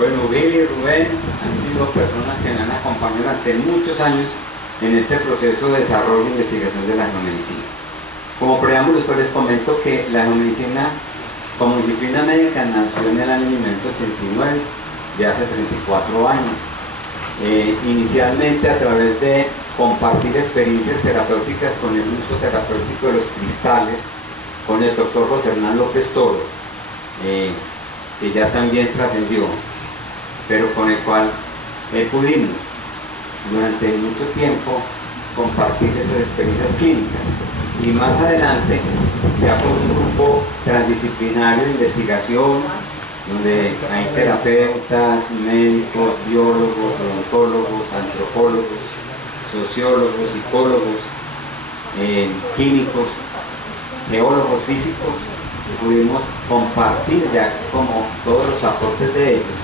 Bueno, Billy y Rubén han sido personas que me han acompañado durante muchos años en este proceso de desarrollo e investigación de la geomedicina. Como preámbulo, pues les comento que la geomedicina como disciplina médica nació en el año 1989, de hace 34 años. Inicialmente a través de compartir experiencias terapéuticas con el uso terapéutico de los cristales con el doctor José Hernán López Toro, que ya también trascendió, pero con el cual pudimos durante mucho tiempo compartir esas experiencias clínicas. Y más adelante, ya con un grupo transdisciplinario de investigación, donde hay terapeutas, médicos, biólogos, odontólogos, antropólogos, sociólogos, psicólogos, químicos, geólogos, físicos, pudimos compartir ya como todos los aportes de ellos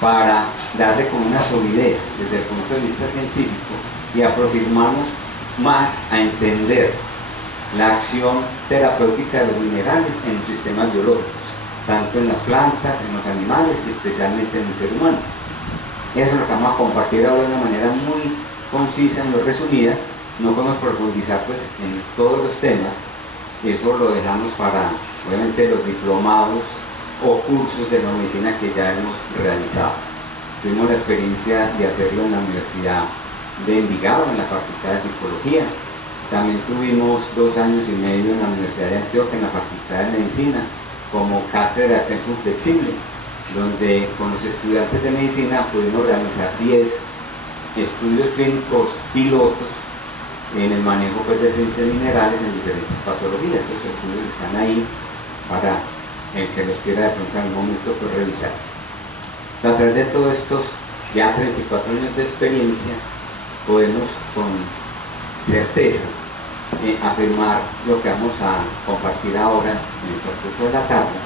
para darle como una solidez desde el punto de vista científico y aproximarnos más a entender la acción terapéutica de los minerales en los sistemas biológicos, tanto en las plantas, en los animales y especialmente en el ser humano. Eso es lo que vamos a compartir ahora de una manera muy concisa, muy resumida. No podemos profundizar pues en todos los temas, eso lo dejamos para obviamente los diplomados o cursos de la medicina que ya hemos realizado. Tuvimos la experiencia de hacerlo en la Universidad de Envigado, en la Facultad de Psicología. También tuvimos 2 años y medio en la Universidad de Antioquia, en la Facultad de Medicina, como cátedra de pensum flexible, donde con los estudiantes de medicina pudimos realizar 10 estudios clínicos pilotos en el manejo pues, de ciencias minerales en diferentes patologías. Los estudios están ahí para el que los quiera de pronto en algún momento pues, revisar. A través de todos estos ya 34 años de experiencia, podemos con certeza afirmar lo que vamos a compartir ahora en el transcurso de la tarde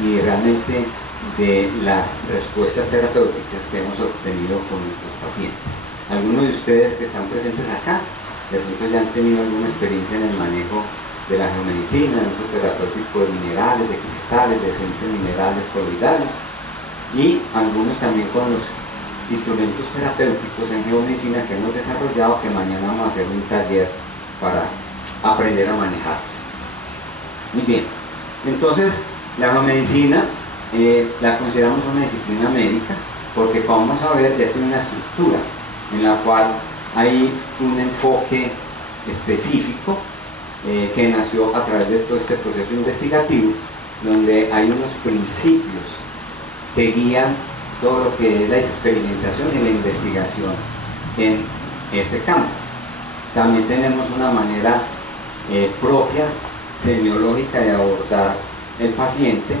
y realmente de las respuestas terapéuticas que hemos obtenido con nuestros pacientes. Algunos de ustedes que están presentes acá, de pronto ya han tenido alguna experiencia en el manejo de la geomedicina, el uso terapéutico de minerales, de cristales, de esencias minerales coloidales, y algunos también con los instrumentos terapéuticos en geomedicina que hemos desarrollado, que mañana vamos a hacer un taller para aprender a manejarlos. Muy bien, entonces la geomedicina la consideramos una disciplina médica porque, como vamos a ver, ya tiene una estructura en la cual hay un enfoque específico que nació a través de todo este proceso investigativo, donde hay unos principios que guían todo lo que es la experimentación y la investigación en este campo. También tenemos una manera propia, semiológica de abordar el paciente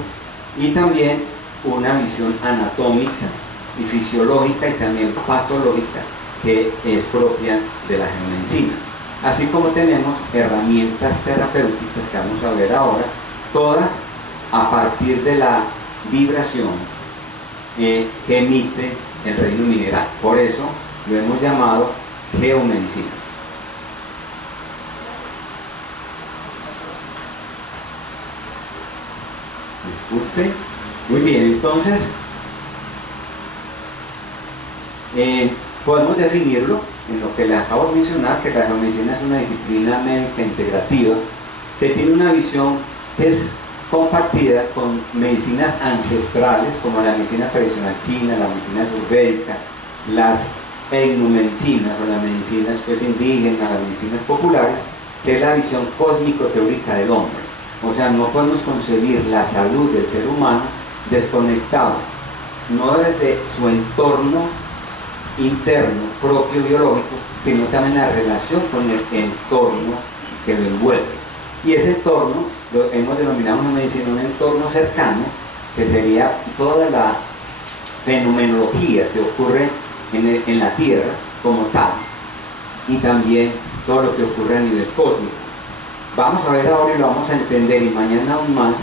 y también una visión anatómica y fisiológica y también patológica que es propia de la geomedicina. Así como tenemos herramientas terapéuticas que vamos a ver ahora, todas a partir de la vibración que emite el reino mineral. Por eso lo hemos llamado geomedicina. Disculpe. Muy bien, entonces podemos definirlo en lo que les acabo de mencionar, que la geomedicina es una disciplina médica integrativa que tiene una visión que es compartida con medicinas ancestrales como la medicina tradicional china, la medicina ayurvédica, las etnomedicinas o las medicinas pues, indígenas, las medicinas populares, que es la visión cósmico-teórica del hombre. O sea, no podemos concebir la salud del ser humano desconectado, no desde su entorno interno, propio biológico, sino también la relación con el entorno que lo envuelve. Y ese entorno lo hemos denominado en medicina un entorno cercano, que sería toda la fenomenología que ocurre en la Tierra como tal, y también todo lo que ocurre a nivel cósmico. Vamos a ver ahora y lo vamos a entender, y mañana aún más,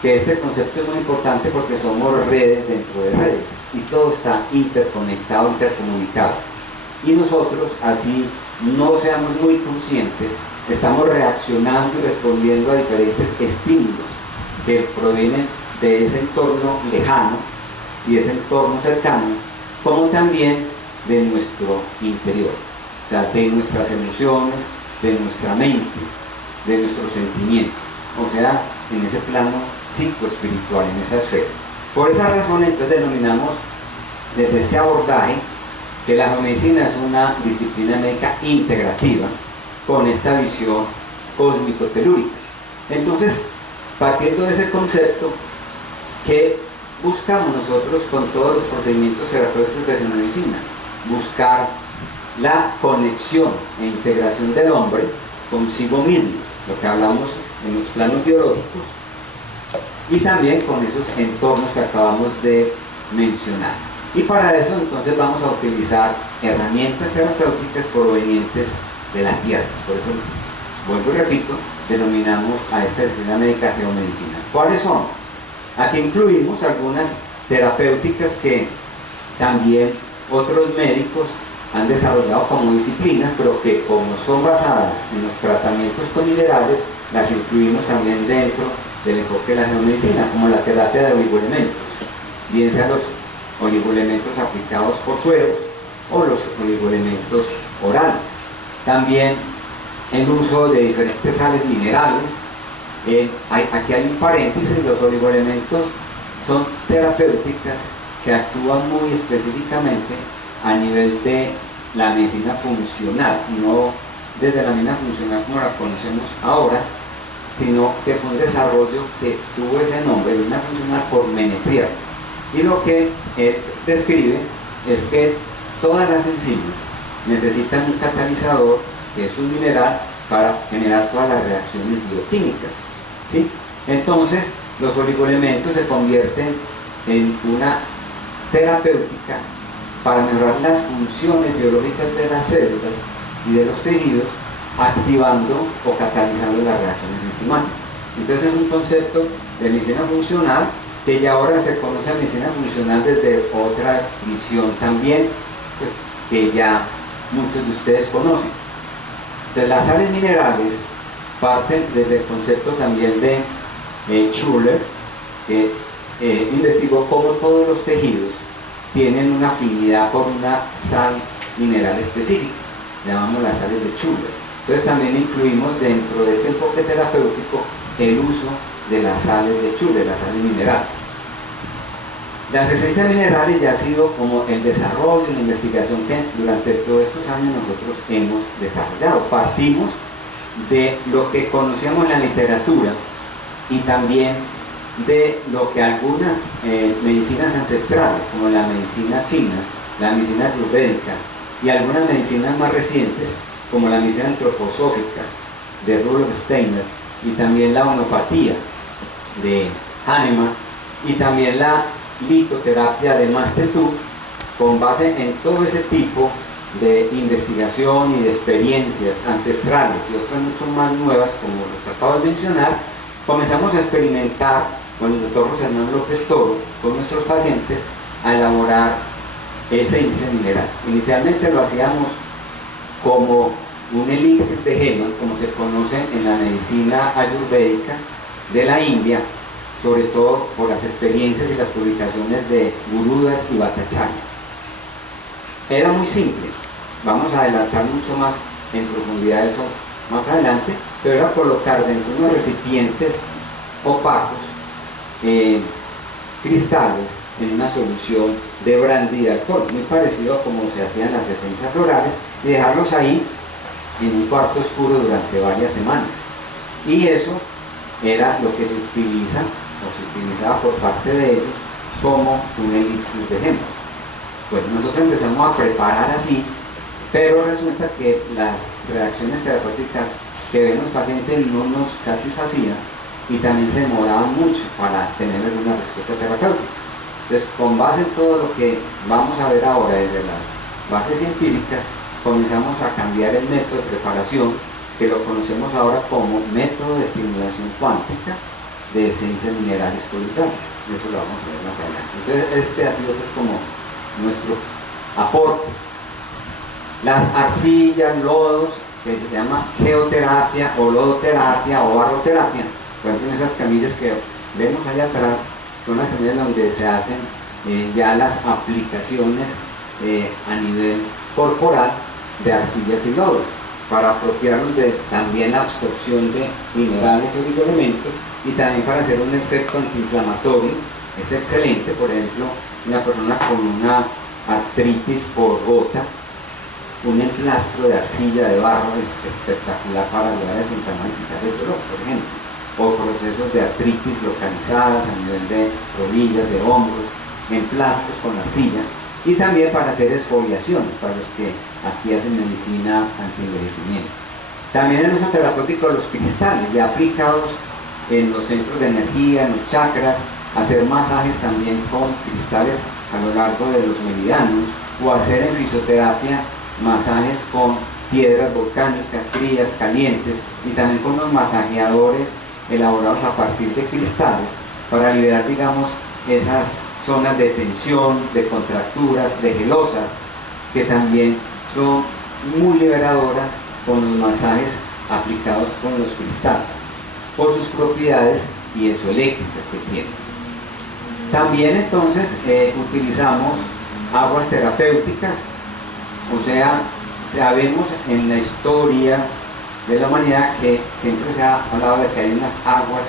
que este concepto es muy importante porque somos redes dentro de redes y todo está interconectado, intercomunicado, y nosotros, así no seamos muy conscientes, estamos reaccionando y respondiendo a diferentes estímulos que provienen de ese entorno lejano y ese entorno cercano, como también de nuestro interior, o sea, de nuestras emociones, de nuestra mente, de nuestros sentimientos, o sea, en ese plano psicoespiritual, en esa esfera. Por esa razón, entonces, denominamos desde este abordaje que la geomedicina es una disciplina médica integrativa con esta visión cósmico-telúrica. Entonces, partiendo de ese concepto, ¿qué buscamos nosotros con todos los procedimientos terapéuticos de geomedicina? Buscar la conexión e integración del hombre consigo mismo, lo que hablamos en los planos biológicos, y también con esos entornos que acabamos de mencionar. Y para eso entonces vamos a utilizar herramientas terapéuticas provenientes de la tierra. Por eso, vuelvo y repito, denominamos a esta disciplina médica geomedicinas. ¿Cuáles son? Aquí incluimos algunas terapéuticas que también otros médicos han desarrollado como disciplinas, pero que como son basadas en los tratamientos con minerales, las incluimos también dentro del enfoque de la geomedicina, como la terapia de oligoelementos, bien sean los oligoelementos aplicados por sueros o los oligoelementos orales. También el uso de diferentes sales minerales. Aquí hay un paréntesis: los oligoelementos son terapéuticas que actúan muy específicamente a nivel de la medicina funcional, no desde la medicina funcional como la conocemos ahora, sino que fue un desarrollo que tuvo ese nombre, medicina funcional, por Menetrier. Y lo que describe es que todas las enzimas necesitan un catalizador, que es un mineral, para generar todas las reacciones bioquímicas, ¿sí? Entonces, los oligoelementos se convierten en una terapéutica para mejorar las funciones biológicas de las células y de los tejidos, activando o catalizando las reacciones enzimáticas. Entonces es un concepto de medicina funcional que ya ahora se conoce a medicina funcional desde otra visión también, pues, que ya muchos de ustedes conocen. Entonces las sales minerales parten desde el concepto también de Schuller, que investigó cómo todos los tejidos tienen una afinidad por una sal mineral específica, llamamos las sales de Schuller. Entonces también incluimos dentro de este enfoque terapéutico el uso de las sales de Schuller, las sales minerales. Las esencias minerales ya ha sido como el desarrollo y la investigación que durante todos estos años nosotros hemos desarrollado. Partimos de lo que conocíamos en la literatura y también de lo que algunas medicinas ancestrales, como la medicina china, la medicina ayurvédica y algunas medicinas más recientes, como la medicina antroposófica de Rudolf Steiner, y también la homeopatía de Hahnemann, y también la litoterapia de Mastetu, con base en todo ese tipo de investigación y de experiencias ancestrales y otras mucho más nuevas, como los acabo de mencionar, comenzamos a experimentar con el doctor José Hernán López Toro, con nuestros pacientes, a elaborar esencias minerales. Inicialmente lo hacíamos como un elixir de gema, como se conoce en la medicina ayurvédica de la India, sobre todo por las experiencias y las publicaciones de Gurudas y Bhattacharya. Era muy simple, vamos a adelantar mucho más en profundidad eso más adelante, pero era colocar dentro de unos recipientes opacos cristales en una solución de brandy de alcohol, muy parecido a como se hacían las esencias florales, y dejarlos ahí en un cuarto oscuro durante varias semanas. Y eso era lo que se utiliza o se utilizaba por parte de ellos como un elixir de gemas. Pues nosotros empezamos a preparar así, pero resulta que las reacciones terapéuticas que ven los pacientes no nos satisfacían y también se demoraban mucho para tener una respuesta terapéutica. Entonces, con base en todo lo que vamos a ver ahora desde las bases científicas, comenzamos a cambiar el método de preparación, que lo conocemos ahora como método de estimulación cuántica de esencias minerales poligrafas. Eso lo vamos a ver más adelante. Entonces, este ha sido pues como nuestro aporte. Las arcillas, lodos, que se llama geoterapia o lodoterapia o barroterapia, por ejemplo, en esas camillas que vemos allá atrás, son las camillas donde se hacen ya las aplicaciones a nivel corporal de arcillas y lodos, para apropiarnos de también la absorción de minerales y oligoelementos, y también para hacer un efecto antiinflamatorio. Es excelente. Por ejemplo, una persona con una artritis por gota, un emplastro de arcilla, de barro, es espectacular para ayudar a desinflamar y quitar el dolor, por ejemplo, o procesos de artritis localizadas a nivel de rodillas, de hombros, emplastros con arcilla, y también para hacer exfoliaciones, para los que aquí hacen medicina anti-envejecimiento. También el uso terapéutico de los cristales, ya aplicados en los centros de energía, en los chakras, hacer masajes también con cristales a lo largo de los meridianos, o hacer en fisioterapia masajes con piedras volcánicas, frías, calientes, y también con unos masajeadores elaborados a partir de cristales para liberar, digamos, esas zonas de tensión, de contracturas, de gelosas, que también son muy liberadoras con los masajes aplicados con los cristales, por sus propiedades piezoeléctricas que tienen. También entonces utilizamos aguas terapéuticas, o sea, sabemos en la historia de la humanidad que siempre se ha hablado de que hay unas aguas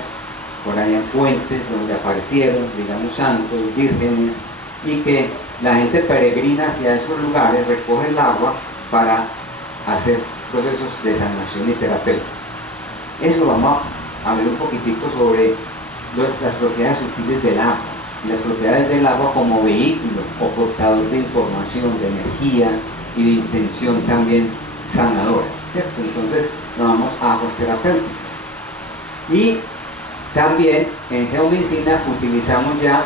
por allá en fuentes donde aparecieron, digamos, santos, vírgenes, y que la gente peregrina hacia esos lugares, recoge el agua para hacer procesos de sanación y terapéutica. Eso vamos a ver un poquitico sobre las propiedades sutiles del agua, las propiedades del agua como vehículo o portador de información, de energía y de intención también sanadora, ¿cierto? Entonces nos vamos a aguas terapéuticas. Y también en geomedicina utilizamos ya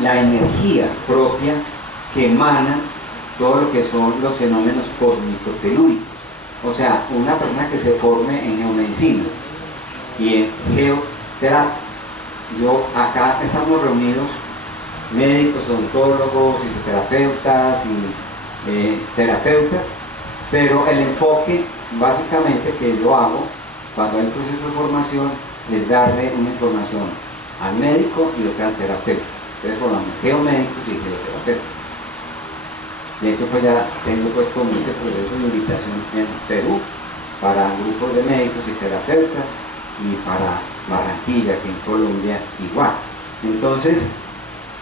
la energía propia que emana todo lo que son los fenómenos cósmico-telúricos. O sea, una persona que se forme en geomedicina y en geoterapia. Acá estamos reunidos médicos, odontólogos, fisioterapeutas y terapeutas, pero el enfoque básicamente que yo hago cuando hay un proceso de formación es darle una información al médico y otra al terapeuta. Entonces formamos geomédicos y geoterapeutas. De hecho, pues ya tengo pues como ese proceso de invitación en Perú para grupos de médicos y terapeutas, y para Barranquilla, que en Colombia igual. Entonces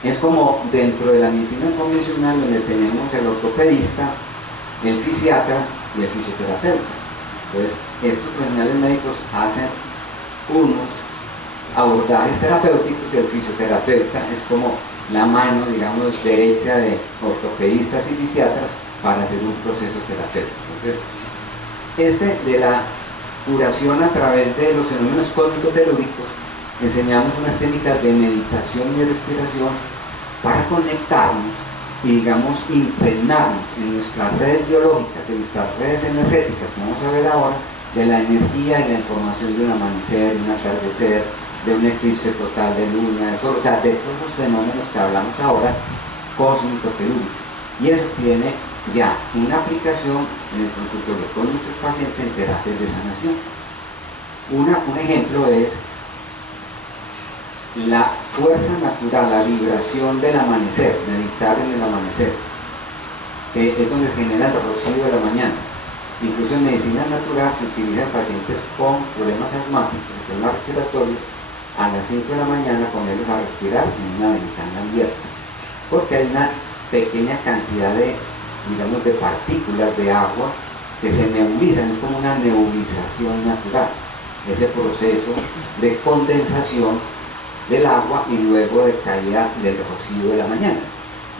es como dentro de la medicina convencional, donde tenemos el ortopedista, el fisiatra y el fisioterapeuta. Entonces estos profesionales médicos hacen unos abordajes terapéuticos, y el fisioterapeuta es como la mano, digamos, derecha de ortopedistas y fisiatras para hacer un proceso terapéutico. Entonces, de la curación a través de los fenómenos cósmico-telúricos, enseñamos unas técnicas de meditación y de respiración para conectarnos y, digamos, impregnarnos en nuestras redes biológicas, en nuestras redes energéticas, como vamos a ver ahora, de la energía y la información de un amanecer, de un atardecer, de un eclipse total de luna, de sol, o sea, de todos esos fenómenos que hablamos ahora, cósmico-telúricos. Y eso tiene ya una aplicación en el consultorio con nuestros pacientes en terapias de sanación. Un ejemplo es la fuerza natural, la vibración del amanecer, meditar en el amanecer, que es donde se genera el rocío de la mañana. Incluso en medicina natural se utiliza en pacientes con problemas asmáticos y problemas respiratorios a las 5 de la mañana, ponerlos a respirar en una ventana abierta, porque hay una pequeña cantidad de, digamos, de partículas de agua que se nebulizan, es como una nebulización natural, ese proceso de condensación del agua y luego de caída del rocío de la mañana.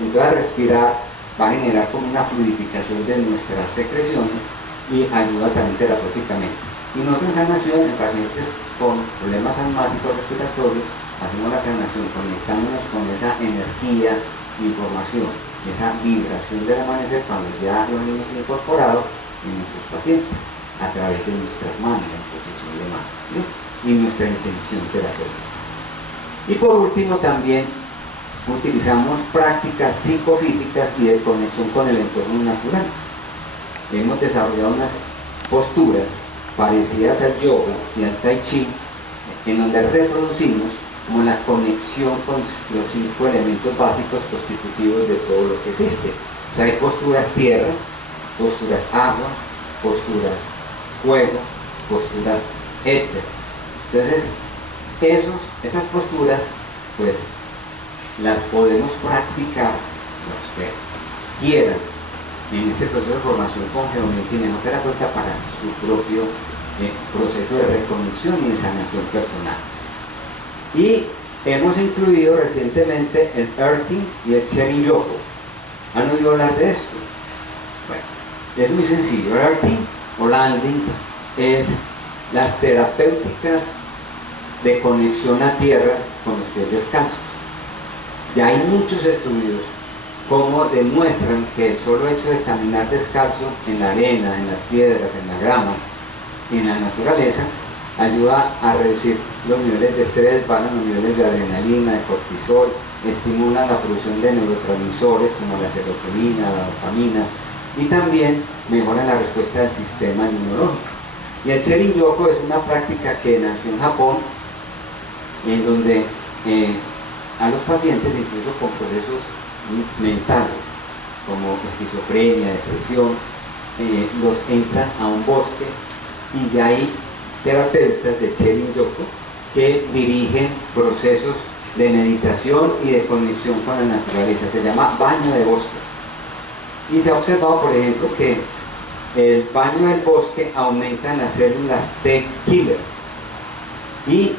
Entonces, respirar va a generar como una fluidificación de nuestras secreciones y ayuda también terapéuticamente. Y nosotros en sanación, en pacientes con problemas asmáticos respiratorios, hacemos la sanación conectándonos con esa energía, información, esa vibración del amanecer cuando ya lo hemos incorporado en nuestros pacientes a través de nuestras manos, en posición de manos, ¿listo? Y nuestra intención terapéutica. Y por último también utilizamos prácticas psicofísicas y de conexión con el entorno natural. Hemos desarrollado unas posturas parecidas al yoga y al tai chi, en donde reproducimos como la conexión con los 5 elementos básicos constitutivos de todo lo que existe. O sea, hay posturas tierra, posturas agua, posturas fuego, posturas éter. Entonces, esas posturas, pues, las podemos practicar los que quieran en ese proceso de formación con geomedicina y genoterapeuta para su propio proceso de reconexión y de sanación personal. Y hemos incluido recientemente el earthing y el Shinrin-yoku. ¿Han oído hablar de esto? Bueno, es muy sencillo. El earthing o landing es las terapéuticas de conexión a tierra con los pies descalzos. Ya hay muchos estudios como demuestran que el solo hecho de caminar descalzo en la arena, en las piedras, en la grama, en la naturaleza, ayuda a reducir los niveles de estrés, bajan los niveles de adrenalina, de cortisol, estimula la producción de neurotransmisores como la serotonina, la dopamina, y también mejora la respuesta del sistema inmunológico. Y el Shinrin-yoku es una práctica que nació en Japón, en donde a los pacientes, incluso con procesos mentales como esquizofrenia, depresión, los entran a un bosque y ya hay terapeutas de Shinrin-yoku que dirigen procesos de meditación y de conexión con la naturaleza. Se llama baño de bosque. Y se ha observado, por ejemplo, que el baño del bosque aumenta las células T killer y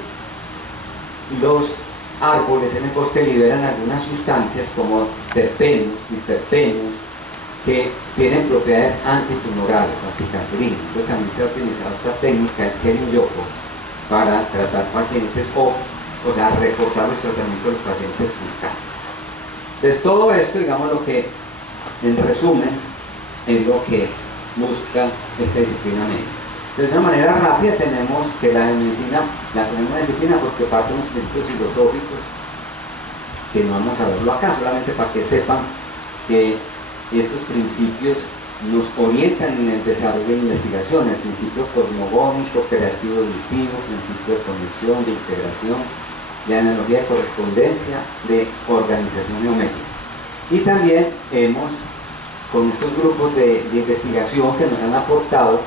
los árboles en el bosque liberan algunas sustancias como terpenos, triterpenos, que tienen propiedades antitumorales o anticancerígenas. Entonces también se ha utilizado esta técnica, el Shinrin-yoku, para tratar pacientes o sea, reforzar los tratamientos de los pacientes con cáncer. Entonces todo esto, digamos, lo que en resumen es lo que busca esta disciplina médica. De una manera rápida tenemos que la medicina, la tenemos disciplina porque parte de unos principios filosóficos que no vamos a verlo acá, solamente para que sepan que estos principios nos orientan en el desarrollo de la investigación, el principio cosmogónico, creativo evolutivo, principio de conexión, de integración, de analogía de correspondencia, de organización geométrica. Y también hemos, con estos grupos de investigación que nos han aportado,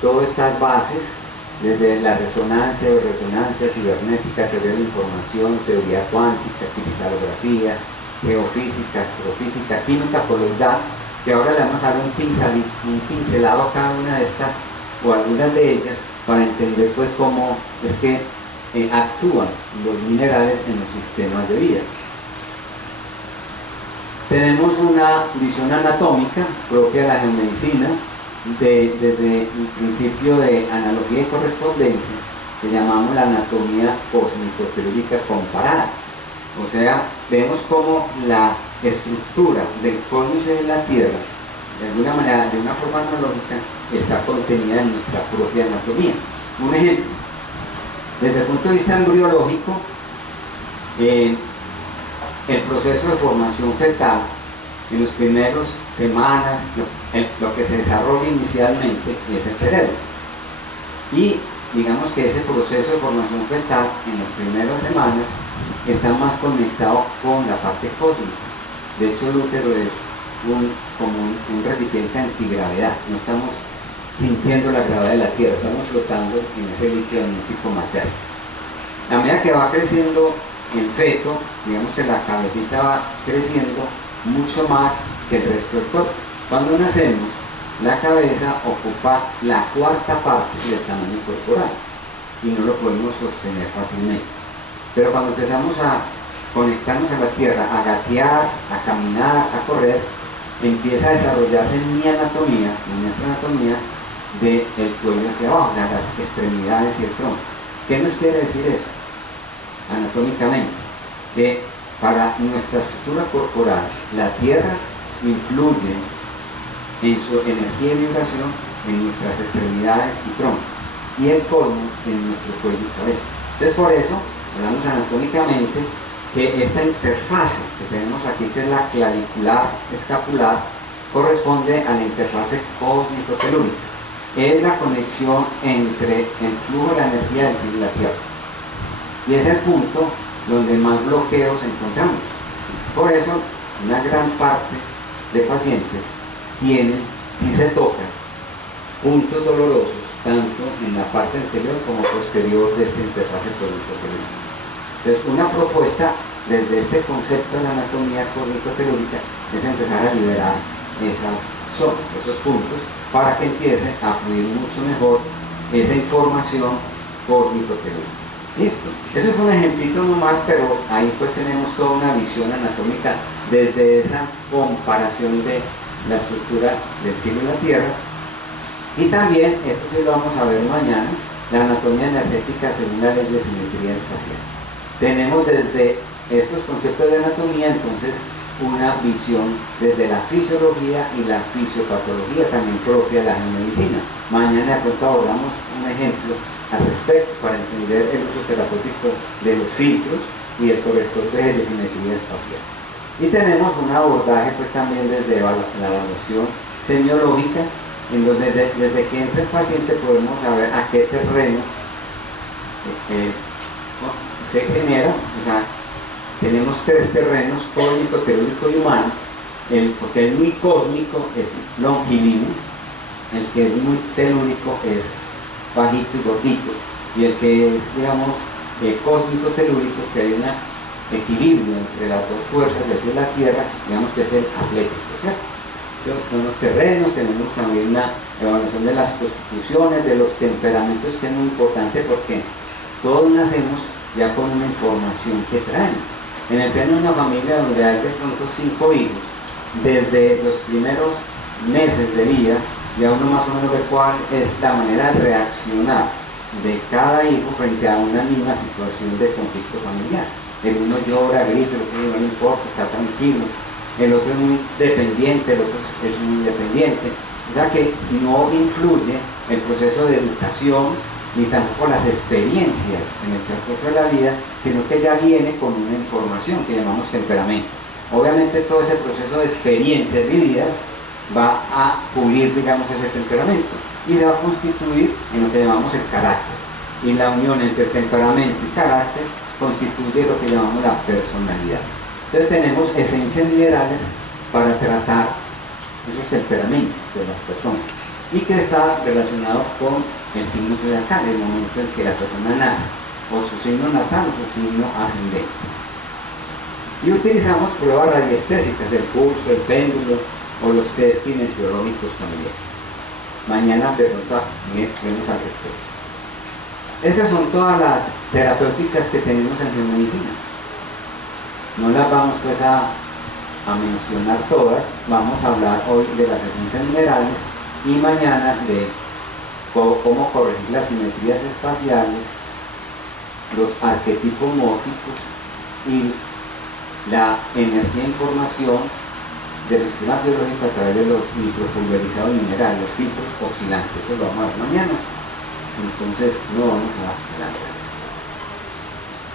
todas estas bases, desde la resonancia cibernética, teoría de la información, teoría cuántica, cristalografía, geofísica, astrofísica, química coloidal, que ahora le vamos a dar un pincelado a cada una de estas o algunas de ellas para entender pues cómo es que actúan los minerales en los sistemas de vida. Tenemos una visión anatómica propia de la geomedicina, desde el principio de analogía y correspondencia, que llamamos la anatomía cósmico-teórica comparada. O sea, vemos cómo la estructura del cosmos y de la Tierra, de alguna manera, de una forma analógica, está contenida en nuestra propia anatomía. Un ejemplo, desde el punto de vista embriológico, el proceso de formación fetal, en las primeras semanas, lo que se desarrolla inicialmente es el cerebro. Y digamos que ese proceso de formación fetal, en las primeras semanas, está más conectado con la parte cósmica. De hecho, el útero es como un recipiente antigravedad. No estamos sintiendo la gravedad de la Tierra, estamos flotando en ese líquido amniótico materno. A medida que va creciendo el feto, digamos que la cabecita va creciendo mucho más que el resto del cuerpo. Cuando nacemos, la cabeza ocupa la cuarta parte del tamaño corporal y no lo podemos sostener fácilmente. Pero cuando empezamos a conectarnos a la tierra, a gatear, a caminar, a correr, empieza a desarrollarse en mi anatomía, en nuestra anatomía, del cuello hacia abajo, o sea, las extremidades y el tronco. ¿Qué nos quiere decir eso? Anatómicamente, que para nuestra estructura corporal, la tierra influye en su energía y vibración en nuestras extremidades y tronco, y el cosmos en nuestro cuello y cabeza. Entonces, por eso hablamos anatómicamente que esta interfase que tenemos aquí, que es la clavicular escapular, corresponde a la interfase cósmico-telúrica. Es la conexión entre el flujo de la energía del cielo y la tierra. y es el punto donde más bloqueos encontramos. Por eso, una gran parte de pacientes tienen, si se tocan, puntos dolorosos, tanto en la parte anterior como posterior de esta interfase córnico-telúrica. Entonces, una propuesta desde este concepto de la anatomía córnico-telúrica es empezar a liberar esas zonas, esos puntos, para que empiece a fluir mucho mejor esa información córnico-telúrica. Listo. Eso es un ejemplito nomás, pero ahí pues tenemos toda una visión anatómica desde esa comparación de la estructura del cielo y la tierra. Y también, esto sí lo vamos a ver mañana, la anatomía energética según la ley de simetría espacial. Tenemos desde estos conceptos de anatomía entonces una visión desde la fisiología y la fisiopatología también propia de la medicina. Mañana de pronto abordamos un ejemplo al respecto para entender el uso terapéutico de los filtros y el corrector de ejes de simetría espacial. Y tenemos un abordaje pues también desde la evaluación semiológica, en donde desde que entra el paciente podemos saber a qué terreno se genera. O sea, tenemos tres terrenos, cósmico, telúrico y humano. Porque el muy cósmico es longilíneo, el que es muy telúrico es bajito y gordito, y el que es, digamos, cósmico telúrico, que hay un equilibrio entre las dos fuerzas del cielo y la tierra, digamos que es el atlético, ¿cierto? Son los terrenos. Tenemos también una evaluación de las constituciones, de los temperamentos, que es muy importante porque todos nacemos ya con una información que traemos. En el seno de una familia donde hay de pronto 5 hijos, desde los primeros meses de vida, ya uno más o menos ve cuál es la manera de reaccionar de cada hijo frente a una misma situación de conflicto familiar. El uno llora, grita, el otro no le importa, está tranquilo, el otro es muy dependiente, el otro es muy independiente. O sea que no influye el proceso de educación ni tampoco las experiencias en el transcurso de la vida, sino que ya viene con una información que llamamos temperamento. Obviamente todo ese proceso de experiencias vividas va a pulir, digamos, ese temperamento y se va a constituir en lo que llamamos el carácter. Y la unión entre temperamento y carácter constituye lo que llamamos la personalidad. Entonces tenemos esencias minerales para tratar esos temperamentos de las personas, y que está relacionado con el signo zodiacal, el momento en que la persona nace, o su signo natal o su signo ascendente. Y utilizamos pruebas radiestésicas, el pulso, el péndulo o los test kinesiológicos también. Mañana vemos al respecto. Esas son todas las terapéuticas que tenemos en geomedicina. No las vamos pues a mencionar todas, vamos a hablar hoy de las esencias minerales y mañana de cómo corregir las simetrías espaciales, los arquetipos mórficos y la energía e información del sistema biológico a través de los micropulverizados minerales, los filtros oscilantes. Eso lo vamos a ver mañana, entonces no vamos a adelantar eso.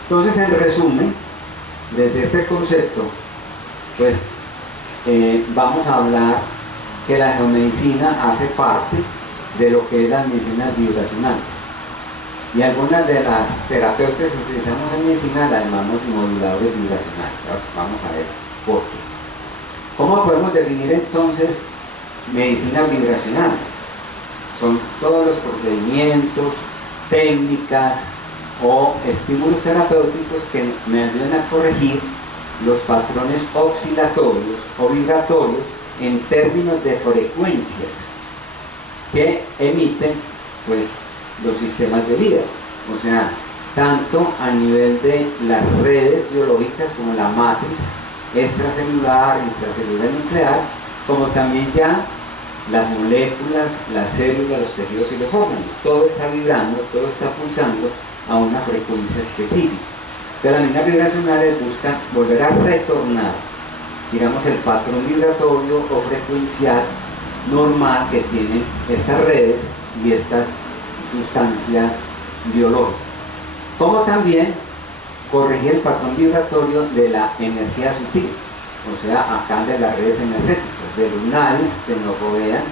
Entonces, en resumen, desde este concepto, pues vamos a hablar que la geomedicina hace parte de lo que es las medicinas vibracionales, y algunas de las terapeutas que utilizamos en medicina las llamamos moduladores vibracionales. Vamos a ver por qué. ¿Cómo podemos definir entonces medicinas vibracionales? Son todos los procedimientos, técnicas o estímulos terapéuticos que me ayudan a corregir los patrones oscilatorios o vibratorios en términos de frecuencias que emiten pues los sistemas de vida, o sea, tanto a nivel de las redes biológicas como la matrix extracelular, intracelular, nuclear, como también ya las moléculas, las células, los tejidos y los órganos. Todo está vibrando, todo está pulsando a una frecuencia específica. Pero las líneas vibracionales buscan volver a retornar, digamos, el patrón vibratorio o frecuencial normal que tienen estas redes y estas sustancias biológicas, como también corregir el patrón vibratorio de la energía sutil, o sea, acá de las redes energéticas, de los nadis que nos rodean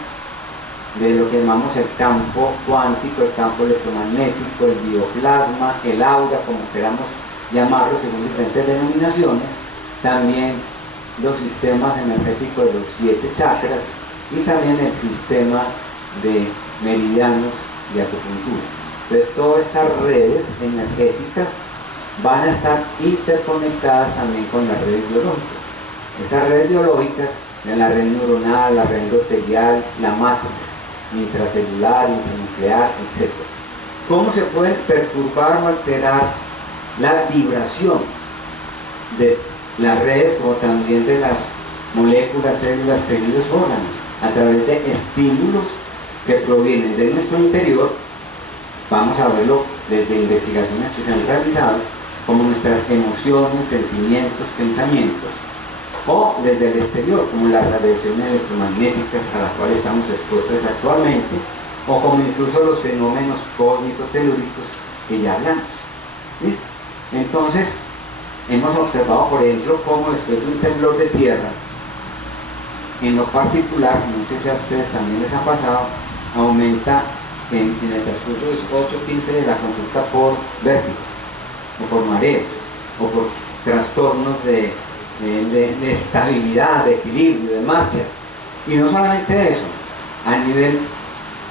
de lo que llamamos el campo cuántico, el campo electromagnético, el bioplasma, el aura, como queramos llamarlo según diferentes denominaciones, también los sistemas energéticos de los 7 chakras y también el sistema de meridianos de acupuntura. Entonces todas estas redes energéticas van a estar interconectadas también con las redes biológicas. Esas redes biológicas, en la red neuronal, la red endotelial, la matriz intracelular, intranuclear, etc. ¿Cómo se puede perturbar o alterar la vibración de las redes como también de las moléculas, células, tejidos, órganos? A través de estímulos que provienen de nuestro interior. Vamos a verlo desde investigaciones que se han realizado, como nuestras emociones, sentimientos, pensamientos, o desde el exterior, como las radiaciones electromagnéticas a las cuales estamos expuestos actualmente, o como incluso los fenómenos cósmicos telúricos que ya hablamos. ¿Listo? Entonces, hemos observado, por ejemplo, cómo después de un temblor de tierra, en lo particular, no sé si a ustedes también les ha pasado, aumenta en el transcurso de los 8-15 de la consulta por vértigo, o por mareos, o por trastornos de estabilidad, de equilibrio, de marcha. Y no solamente eso, a nivel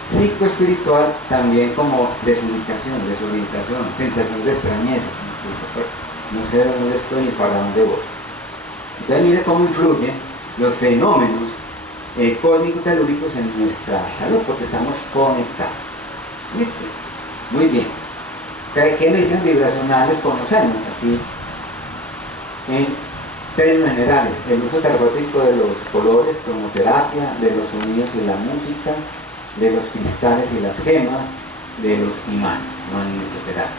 psicoespiritual también como desubicación, desorientación, sensación de extrañeza, no sé de dónde estoy ni para dónde voy. Entonces mire cómo influyen los fenómenos cósmicos telúricos en nuestra salud, porque estamos conectados. ¿Listo? Muy bien. ¿Qué mediciones vibracionales conocemos? Así, en términos generales, el uso terapéutico de los colores, cromoterapia, de los sonidos y la música, de los cristales y las gemas, de los imanes, magnetoterapia.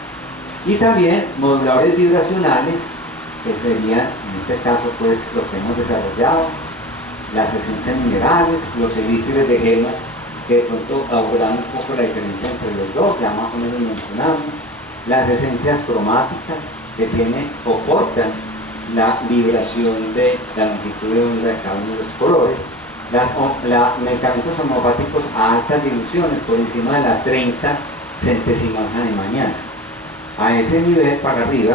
Y también moduladores vibracionales, que serían, en este caso, pues, lo que hemos desarrollado, las esencias minerales, los elixires de gemas, que de pronto abordamos un poco la diferencia entre los dos, ya más o menos mencionamos, las esencias cromáticas, que aportan la vibración de la longitud de onda de cada uno de los colores, medicamentos homeopáticos a altas diluciones, por encima de la 30 centesimasa de mañana. A ese nivel para arriba,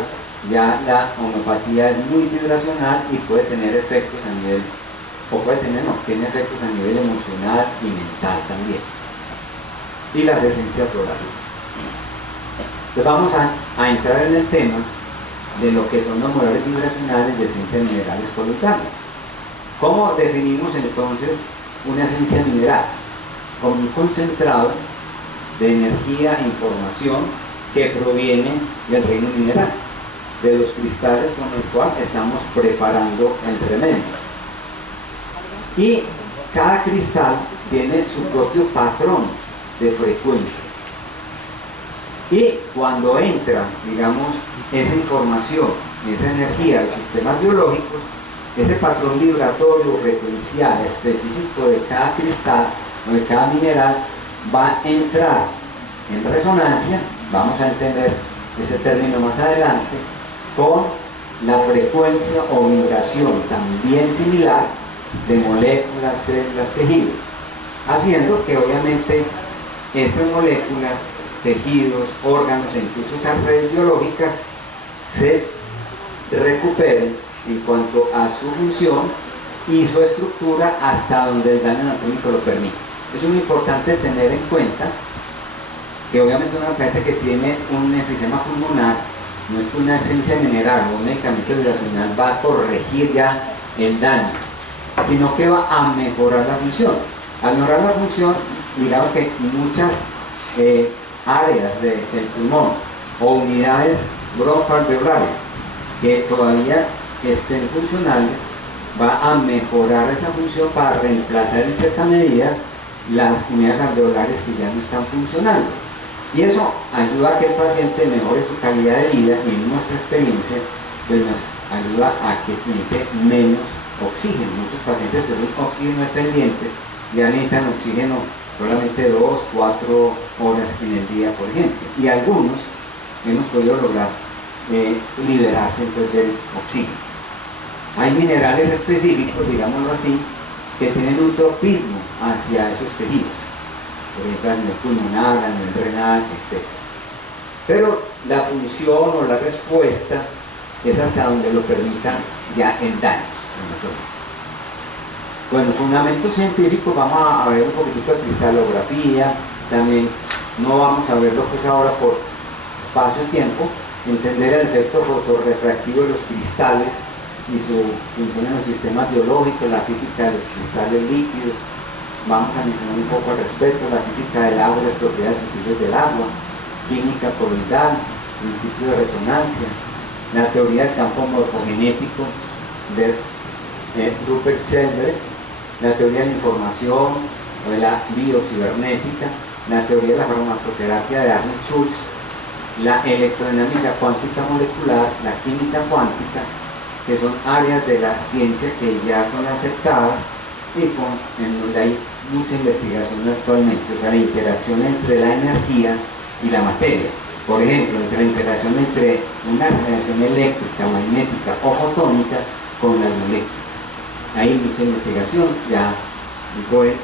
ya la homeopatía es muy vibracional y puede tener efectos a nivel, tiene efectos a nivel emocional y mental también. Y las esencias florales. Entonces vamos a entrar en el tema de lo que son los moduladores vibracionales de esencias minerales coloidales. ¿Cómo definimos entonces una esencia mineral? Como un concentrado de energía e información que proviene del reino mineral, de los cristales con el cual estamos preparando el remedio. Y cada cristal tiene su propio patrón de frecuencia. Y cuando entra, digamos, esa información, esa energía a los sistemas biológicos, ese patrón vibratorio frecuencial específico de cada cristal o de cada mineral va a entrar en resonancia, vamos a entender ese término más adelante, con la frecuencia o vibración también similar de moléculas, células, tejidos, haciendo que obviamente estas moléculas, tejidos, órganos e incluso esas redes biológicas se recuperen en cuanto a su función y su estructura hasta donde el daño anatómico lo permite. Es muy importante tener en cuenta que obviamente una paciente que tiene un enfisema pulmonar no es que una esencia mineral o un medicamento vibracional va a corregir ya el daño, sino que va a mejorar la función. Al mejorar la función, digamos que muchas áreas del pulmón o unidades broncoalveolares que todavía estén funcionales, va a mejorar esa función para reemplazar en cierta medida las unidades alveolares que ya no están funcionando. Y eso ayuda a que el paciente mejore su calidad de vida y en nuestra experiencia pues nos ayuda a que necesite menos oxígeno. Muchos pacientes que son oxígeno dependientes ya necesitan oxígeno solamente 2-4 horas en el día, por ejemplo. Y algunos hemos podido lograr liberarse entonces del oxígeno. Hay minerales específicos, digámoslo así, que tienen un tropismo hacia esos tejidos. por ejemplo a nivel pulmonar, a nivel renal, etc. Pero la función o la respuesta es hasta donde lo permita ya el daño. Bueno, fundamentos científicos, vamos a ver un poquitico de cristalografía, también no vamos a verlo pues ahora por espacio-tiempo, entender el efecto fotorrefractivo de los cristales y su función en los sistemas biológicos, la física de los cristales líquidos, vamos a mencionar un poco al respecto, la física del agua, las propiedades sutiles del agua, química coloidal, principio de resonancia, la teoría del campo morfogenético de Rupert Sheldrake, la teoría de la información o de la biocibernética, la teoría de la farmacoterapia de Arnold Schulz, la electrodinámica cuántica molecular, la química cuántica, que son áreas de la ciencia que ya son aceptadas y en donde hay mucha investigación actualmente, o sea, la interacción entre la energía y la materia. Por ejemplo, entre la interacción entre una radiación eléctrica, magnética o fotónica con las moléculas. Hay mucha investigación, ya pueden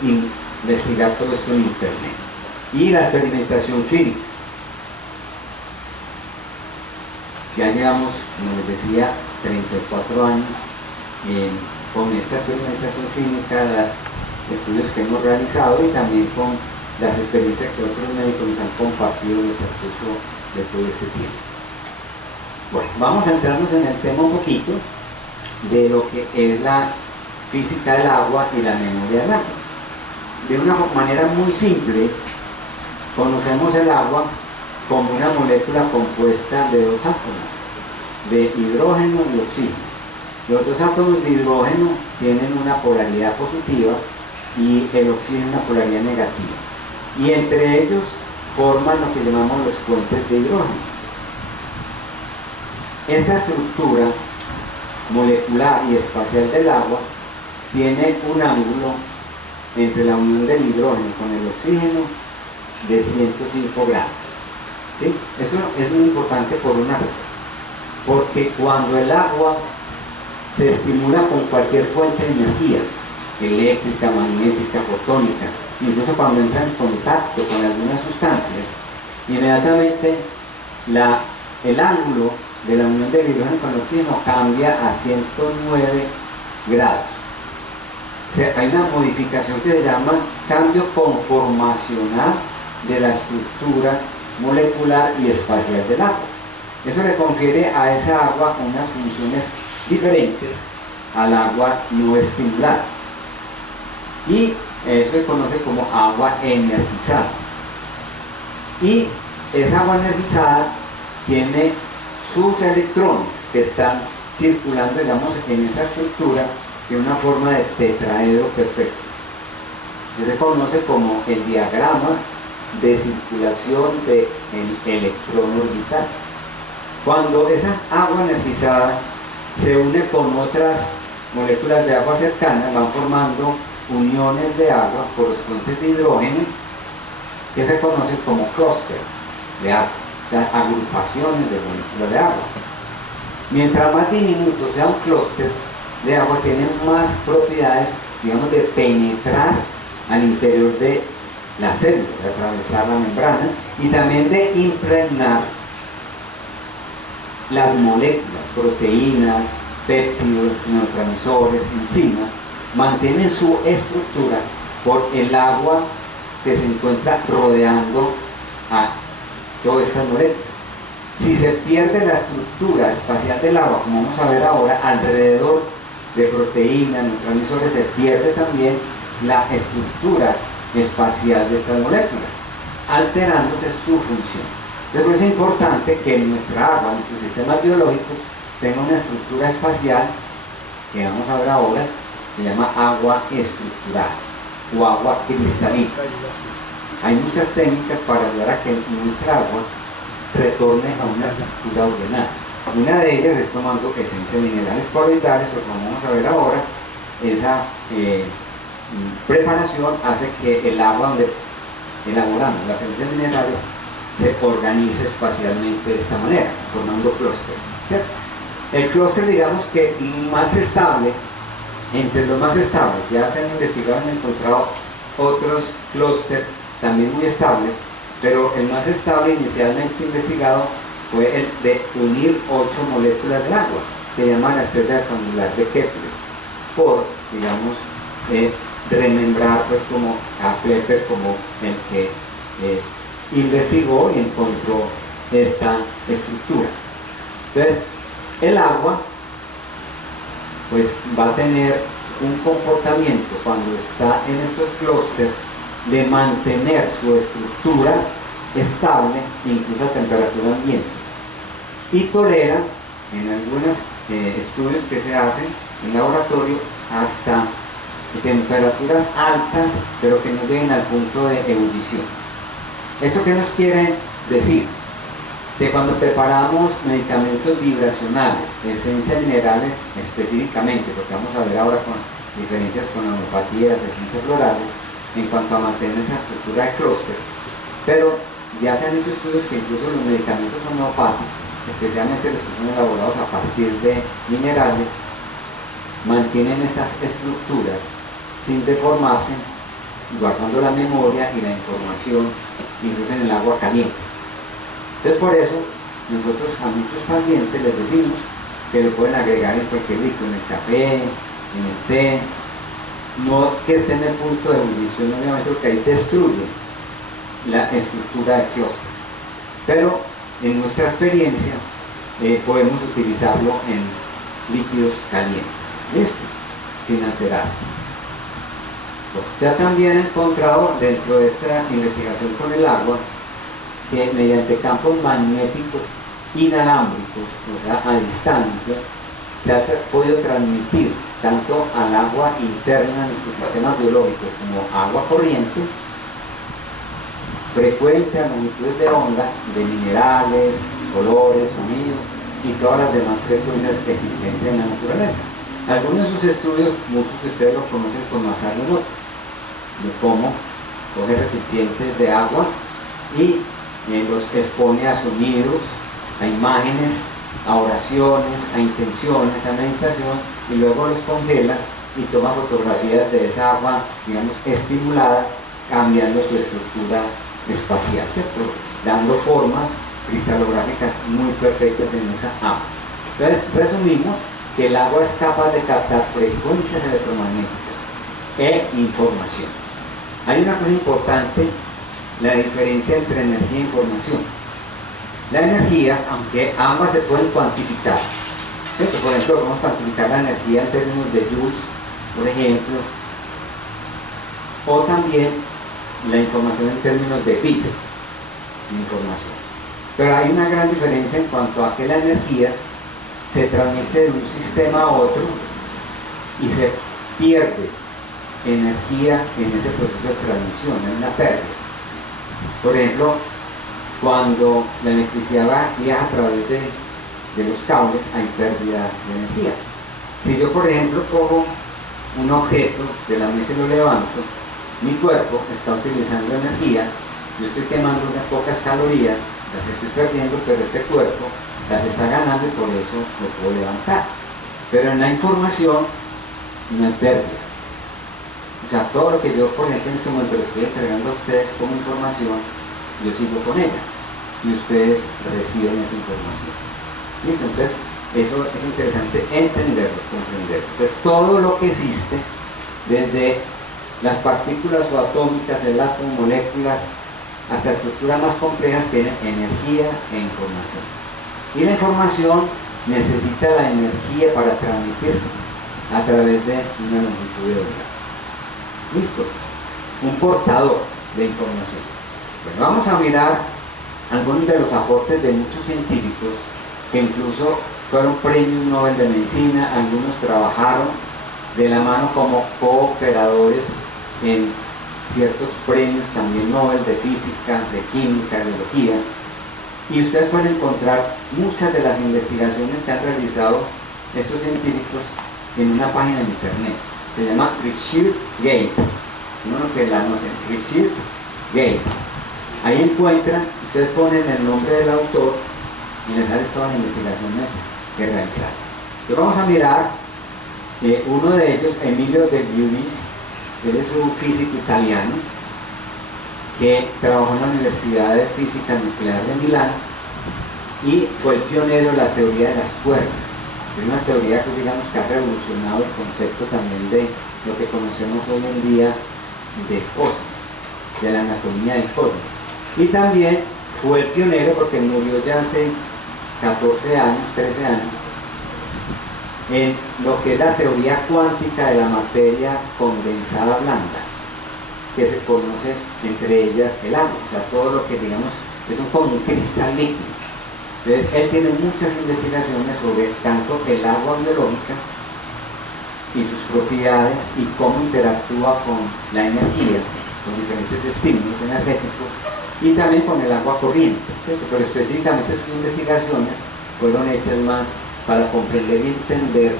investigar todo esto en internet. Y la experimentación clínica. Ya llevamos, como les decía, 34 años con esta experimentación clínica, los estudios que hemos realizado y también con las experiencias que otros médicos nos han compartido en el transcurso de todo este tiempo. Bueno, vamos a entrarnos en el tema un poquito de lo que es la física del agua y la memoria del agua. De una manera muy simple, conocemos el agua como una molécula compuesta de dos átomos, de hidrógeno y oxígeno. Los dos átomos de hidrógeno tienen una polaridad positiva y el oxígeno una polaridad negativa. Y entre ellos forman lo que llamamos los puentes de hidrógeno. Esta estructura molecular y espacial del agua tiene un ángulo entre la unión del hidrógeno con el oxígeno de 105 grados. ¿Sí? Eso es muy importante por una razón. Porque cuando el agua se estimula con cualquier fuente de energía, eléctrica, magnética, fotónica, incluso cuando entra en contacto con algunas sustancias, inmediatamente el ángulo de la unión del hidrógeno con el oxígeno cambia a 109 grados. Hay una modificación que se llama cambio conformacional de la estructura molecular y espacial del agua. Eso le confiere a esa agua unas funciones diferentes al agua no estimulada. Y eso se conoce como agua energizada. Y esa agua energizada tiene sus electrones que están circulando, digamos, en esa estructura de una forma de tetraedro perfecto, que se conoce como el diagrama de circulación del electrón orbital. Cuando esa agua energizada se une con otras moléculas de agua cercanas, van formando uniones de agua correspondientes de hidrógeno que se conocen como clúster de agua, o sea, agrupaciones de moléculas de agua. Mientras más diminuto sea un clúster de agua, tiene más propiedades, digamos, de penetrar al interior de la célula, de atravesar la membrana y también de impregnar las moléculas, proteínas, péptidos, neurotransmisores, enzimas, mantienen su estructura por el agua que se encuentra rodeando a todas estas moléculas. Si se pierde la estructura espacial del agua, como vamos a ver ahora, alrededor de proteínas, neurotransmisores, se pierde también la estructura espacial de estas moléculas, alterándose su función. Entonces es importante que nuestra agua, nuestros sistemas biológicos, tenga una estructura espacial, que vamos a ver ahora, se llama agua estructurada o agua cristalina. Hay muchas técnicas para ayudar a que nuestra agua retorne a una estructura ordenada. Una de ellas es tomando esencias minerales coloidales, pero como vamos a ver ahora, esa preparación hace que el agua donde elaboramos las esencias minerales se organiza espacialmente de esta manera, formando clúster. El clúster, digamos que más estable, entre los más estables, ya se han investigado y han encontrado otros clústeres también muy estables, pero el más estable inicialmente investigado fue el de unir 8 moléculas del agua, que se llama la estrella rectangular de Kepler, por, digamos, remembrar pues como a Kepler como el que investigó y encontró esta estructura. Entonces, el agua pues va a tener un comportamiento cuando está en estos clústeres de mantener su estructura estable incluso a temperatura ambiente, y tolera en algunos estudios que se hacen en laboratorio hasta temperaturas altas, pero que no lleguen al punto de ebullición. ¿Esto qué nos quiere decir? Que cuando preparamos medicamentos vibracionales, esencias minerales específicamente, porque vamos a ver ahora con diferencias con la homeopatía, las esencias florales, en cuanto a mantener esa estructura de clúster, pero ya se han hecho estudios que incluso los medicamentos homeopáticos, especialmente los que son elaborados a partir de minerales, mantienen estas estructuras sin deformarse, guardando la memoria y la información, incluso en el agua caliente. Entonces, por eso nosotros a muchos pacientes les decimos que lo pueden agregar en cualquier líquido, en el café, en el té, no que esté en el punto de ebullición, obviamente, porque ahí destruye la estructura del clúster, pero en nuestra experiencia podemos utilizarlo en líquidos calientes, listo, sin alterarse. Se ha también encontrado dentro de esta investigación con el agua que mediante campos magnéticos inalámbricos, o sea, a distancia, se ha podido transmitir tanto al agua interna de nuestros sistemas biológicos como agua corriente, frecuencia, longitudes de onda de minerales, colores, sonidos y todas las demás frecuencias existentes en la naturaleza. Algunos de sus estudios, muchos de ustedes los conocen con Masaru Emoto, de cómo coge recipientes de agua y los expone a sonidos, a imágenes, a oraciones, a intenciones, a meditación, y luego los congela y toma fotografías de esa agua, digamos, estimulada, cambiando su estructura espacial, ¿cierto? Dando formas cristalográficas muy perfectas en esa agua. Entonces, resumimos que el agua es capaz de captar frecuencias electromagnéticas e información. Hay una cosa importante, la diferencia entre energía e información. La energía, aunque ambas se pueden cuantificar, ¿cierto? Por ejemplo, podemos cuantificar la energía en términos de joules, por ejemplo, o también la información en términos de bits de información. Pero hay una gran diferencia en cuanto a que la energía se transmite de un sistema a otro y se pierde energía en ese proceso de transmisión, es una pérdida. Por ejemplo, cuando la electricidad viaja a través de los cables, hay pérdida de energía. Si yo, por ejemplo, cojo un objeto de la mesa y lo levanto, mi cuerpo está utilizando energía, yo estoy quemando unas pocas calorías, las estoy perdiendo, pero este cuerpo las está ganando y por eso lo puedo levantar. Pero en la información no hay pérdida. O sea, todo lo que yo, por ejemplo, en este momento les estoy entregando a ustedes como información, yo sigo con ella y ustedes reciben esa información. ¿Listo? Entonces, eso es interesante entenderlo, comprenderlo. Entonces, todo lo que existe, desde las partículas subatómicas, el átomo, moléculas, hasta estructuras más complejas, tienen energía e información. Y la información necesita la energía para transmitirse a través de una longitud de onda. ¿Listo? Un portador de información. Bueno, vamos a mirar algunos de los aportes de muchos científicos que incluso fueron premios Nobel de Medicina, algunos trabajaron de la mano como cooperadores en ciertos premios también Nobel de Física, de Química, de Biología, y ustedes pueden encontrar muchas de las investigaciones que han realizado estos científicos en una página en internet. Se llama ResearchGate, uno que la anoten, ResearchGate. Ahí encuentran, ustedes ponen el nombre del autor y les salen todas las investigaciones que realizaron. Entonces vamos a mirar uno de ellos, Emilio De Giudice, él es un físico italiano que trabajó en la Universidad de Física Nuclear de Milán y fue el pionero de la teoría de las cuerdas. Es una teoría que, digamos, que ha revolucionado el concepto también de lo que conocemos hoy en día del cosmos, de la anatomía del cosmos. Y también fue el pionero, porque murió ya hace 14 años, 13 años, en lo que es la teoría cuántica de la materia condensada blanda, que se conoce entre ellas el agua, o sea, todo lo que, digamos, es como un cristal líquido. Entonces, él tiene muchas investigaciones sobre tanto el agua biológica y sus propiedades y cómo interactúa con la energía, con diferentes estímulos energéticos, y también con el agua corriente, ¿cierto? Pero específicamente sus investigaciones fueron hechas más para comprender y entender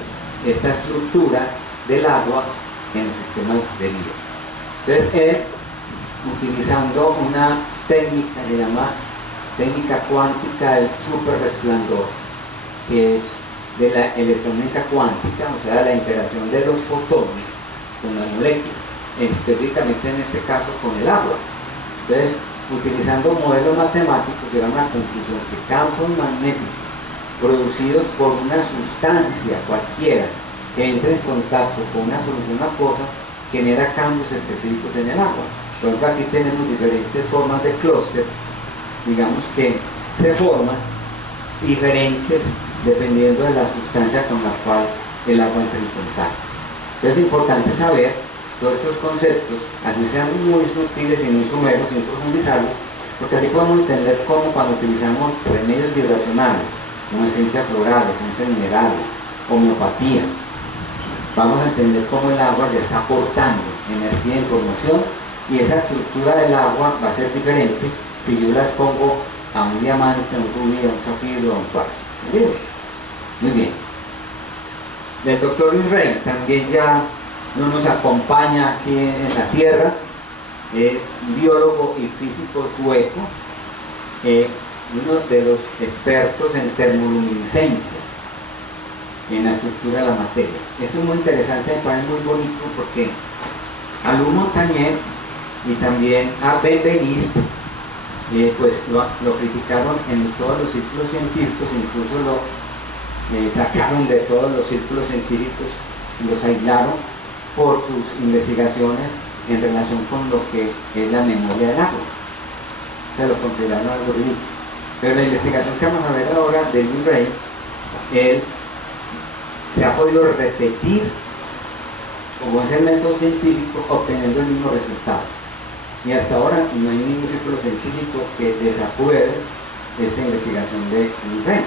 esta estructura del agua en los sistemas de vida. Entonces él, utilizando una técnica que se llama técnica cuántica del superresplandor, que es de la electrónica cuántica, o sea, la interacción de los fotones con las moléculas, específicamente en este caso con el agua. Entonces, utilizando modelos matemáticos, llegaron a la conclusión que campos magnéticos producidos por una sustancia cualquiera que entre en contacto con una solución acuosa genera cambios específicos en el agua. Por ejemplo, aquí tenemos diferentes formas de clúster, digamos, que se forman diferentes dependiendo de la sustancia con la cual el agua entra en contacto. Entonces es importante saber todos estos conceptos, así sean muy sutiles y muy sumeros, sin profundizarlos, porque así podemos entender cómo cuando utilizamos remedios vibracionales, como esencias florales, esencias minerales, homeopatía, vamos a entender cómo el agua ya está aportando energía e información, y esa estructura del agua va a ser diferente si yo las pongo a un diamante, a un rubí, a un zafiro, a un cuarzo. Muy bien. El doctor Luis Rey también ya no nos acompaña aquí en la Tierra, un biólogo y físico sueco, uno de los expertos en termoluminiscencia, en la estructura de la materia. Esto es muy interesante, me parece muy bonito, porque a Lou Montagnier y también a Benveniste pues lo criticaron en todos los círculos científicos, incluso lo sacaron de todos los círculos científicos y los aislaron por sus investigaciones en relación con lo que es la memoria del agua. Se lo consideraron algo ridículo. Pero la investigación que vamos a ver ahora de Luis Rey, él se ha podido repetir como es el método científico, obteniendo el mismo resultado. Y hasta ahora no hay ningún círculo científico que desapruebe esta investigación de Luis Rey.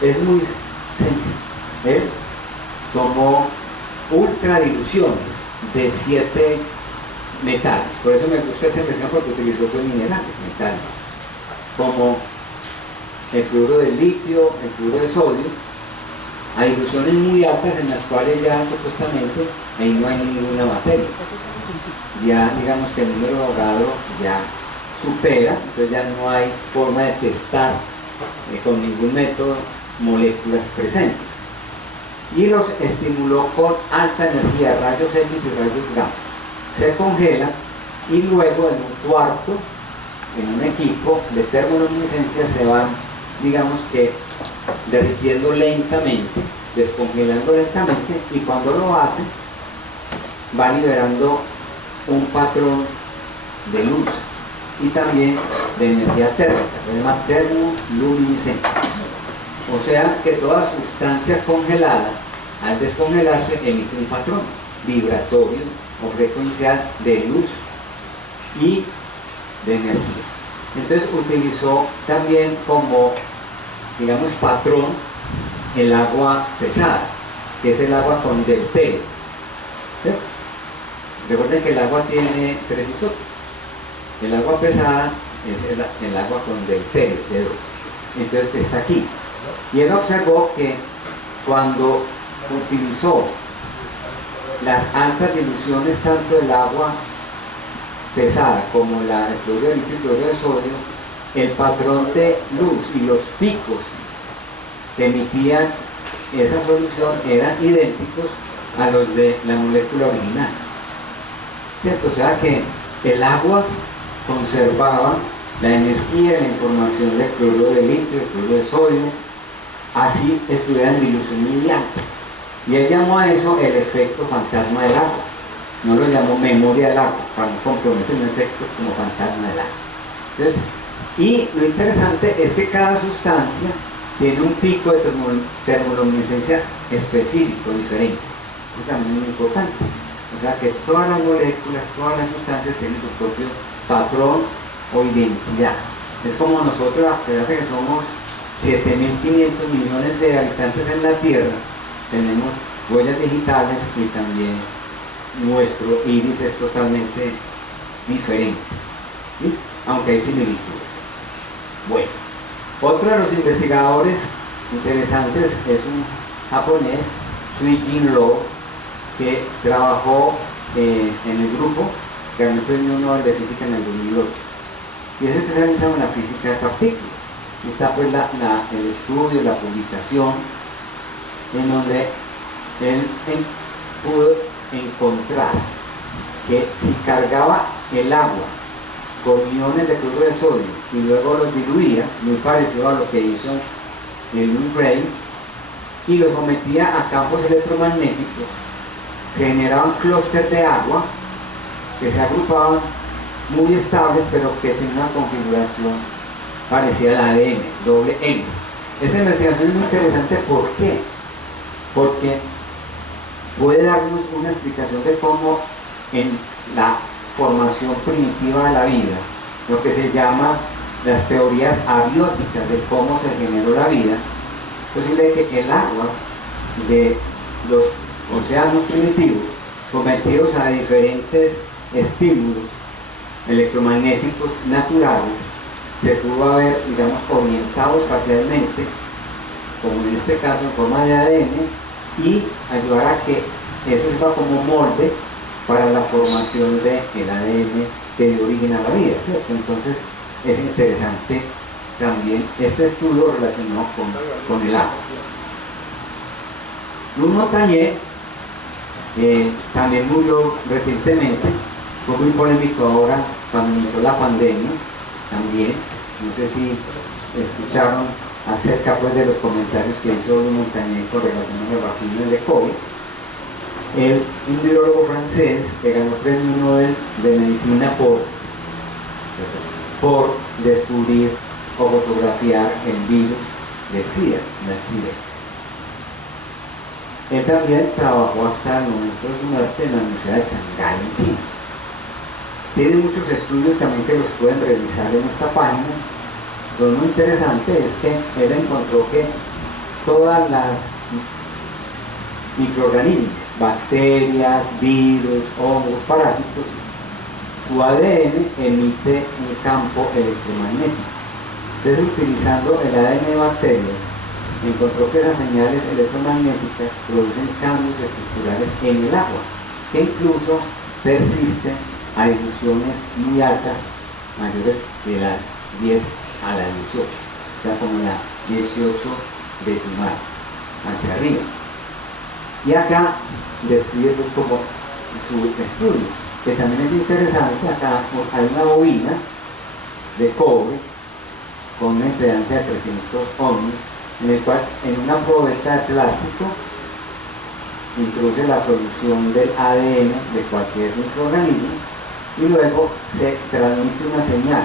Es muy sencillo. Él tomó ultradiluciones de 7 metales. Por eso me gusta esta investigación, porque utilizó pues minerales metálicos, como el cloruro de litio, el cloruro de sodio, a diluciones muy altas en las cuales ya supuestamente ahí no hay ninguna materia. Ya digamos que el número de Avogadro ya supera, entonces ya no hay forma de testar con ningún método moléculas presentes. Y los estimuló con alta energía, rayos X y rayos gamma. Se congela y luego en un cuarto, en un equipo de termoluminiscencia, se van, digamos que, derritiendo lentamente, descongelando lentamente, y cuando lo hacen va liberando un patrón de luz y también de energía térmica, se llama termoluminiscencia. O sea que toda sustancia congelada, al descongelarse, emite un patrón vibratorio o frecuencial de luz y de energía. Entonces utilizó también como, digamos, patrón el agua pesada, que es el agua con deuterio. ¿Sí? Recuerden que el agua tiene 3 isótopos. El agua pesada es el agua con deuterio, de 2. Entonces está aquí. Y él observó que cuando utilizó las altas diluciones tanto del agua pesada como el cloruro de litio y el cloruro de sodio, el patrón de luz y los picos que emitían esa solución eran idénticos a los de la molécula original. ¿Cierto? O sea que el agua conservaba la energía y la información del cloruro de litio, del cloruro de sodio, así estuvieran diluciones muy altas. Y él llamó a eso el efecto fantasma del agua. No lo llamó memoria del agua, para no comprometer un efecto como fantasma del agua. Entonces, y lo interesante es que cada sustancia tiene un pico de termoluminescencia específico, diferente. Eso también es muy importante. O sea que todas las moléculas, todas las sustancias tienen su propio patrón o identidad. Es como nosotros, fíjate que somos 7.500 millones de habitantes en la Tierra, tenemos huellas digitales y también nuestro iris es totalmente diferente. ¿Listo? Aunque hay similitudes. Bueno, otro de los investigadores interesantes es un japonés, Sui-Jin Lo, que trabajó en el grupo que ganó el premio Nobel de Física en el 2008 y es especializado en la física de partículas. Y está pues el estudio, la publicación, en donde él pudo encontrar que si cargaba el agua con iones de cloruro de sodio y luego los diluía, muy parecido a lo que hizo el Louis Rey, y lo sometía a campos electromagnéticos, se generaban clústeres de agua que se agrupaban muy estables, pero que tenían una configuración parecida al ADN, doble hélice. Esta investigación es muy interesante. ¿Por qué? Porque puede darnos una explicación de cómo en la formación primitiva de la vida, lo que se llama las teorías abióticas de cómo se generó la vida, es posible que el agua de los océanos primitivos, sometidos a diferentes estímulos electromagnéticos naturales, se pudo haber, digamos, orientado espacialmente, como en este caso en forma de ADN, y ayudar a que eso sirva como molde para la formación del ADN que dio origen a la vida, ¿cierto? Entonces es interesante también este estudio relacionado con el agua. Louis Montagnier también murió recientemente, fue muy polémico ahora cuando inició la pandemia también. No sé si escucharon acerca pues de los comentarios que hizo Louis Montagnier con relación a la vacuna de COVID. Un biólogo francés que ganó el premio Nobel de Medicina por descubrir o fotografiar el virus del SIDA, Él también trabajó hasta el momento de su muerte en la Universidad de Shanghái, en China. Tiene muchos estudios también que los pueden revisar en esta página. Lo muy interesante es que él encontró que todas las microorganismos, bacterias, virus, hongos, parásitos, su ADN emite un campo electromagnético. Entonces, utilizando el ADN de bacterias, encontró que esas señales electromagnéticas producen cambios estructurales en el agua, que incluso persisten a diluciones muy altas, mayores de la 10 a la 18, o sea, como la 18 decimal, hacia arriba. Y acá describe pues como su estudio, que también es interesante. Acá hay una bobina de cobre con una impedancia de 300 ohms, en el cual en una probeta de plástico introduce la solución del ADN de cualquier microorganismo y luego se transmite una señal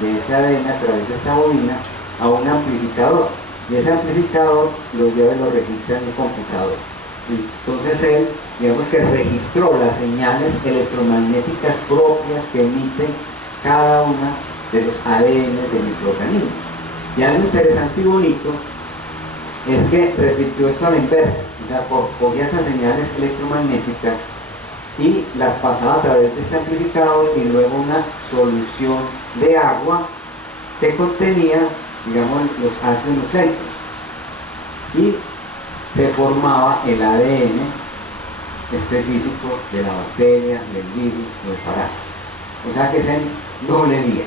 de ese ADN a través de esta bobina a un amplificador, y ese amplificador lo lleva y lo registra en el computador. Entonces él, digamos que registró las señales electromagnéticas propias que emiten cada una de los ADN de microorganismos. Y algo interesante y bonito es que repitió esto a la inversa, o sea, cogía esas señales electromagnéticas y las pasaba a través de este amplificador y luego una solución de agua que contenía, digamos, los ácidos nucleicos, y se formaba el ADN específico de la bacteria, del virus o del parásito. O sea que es en doble vía,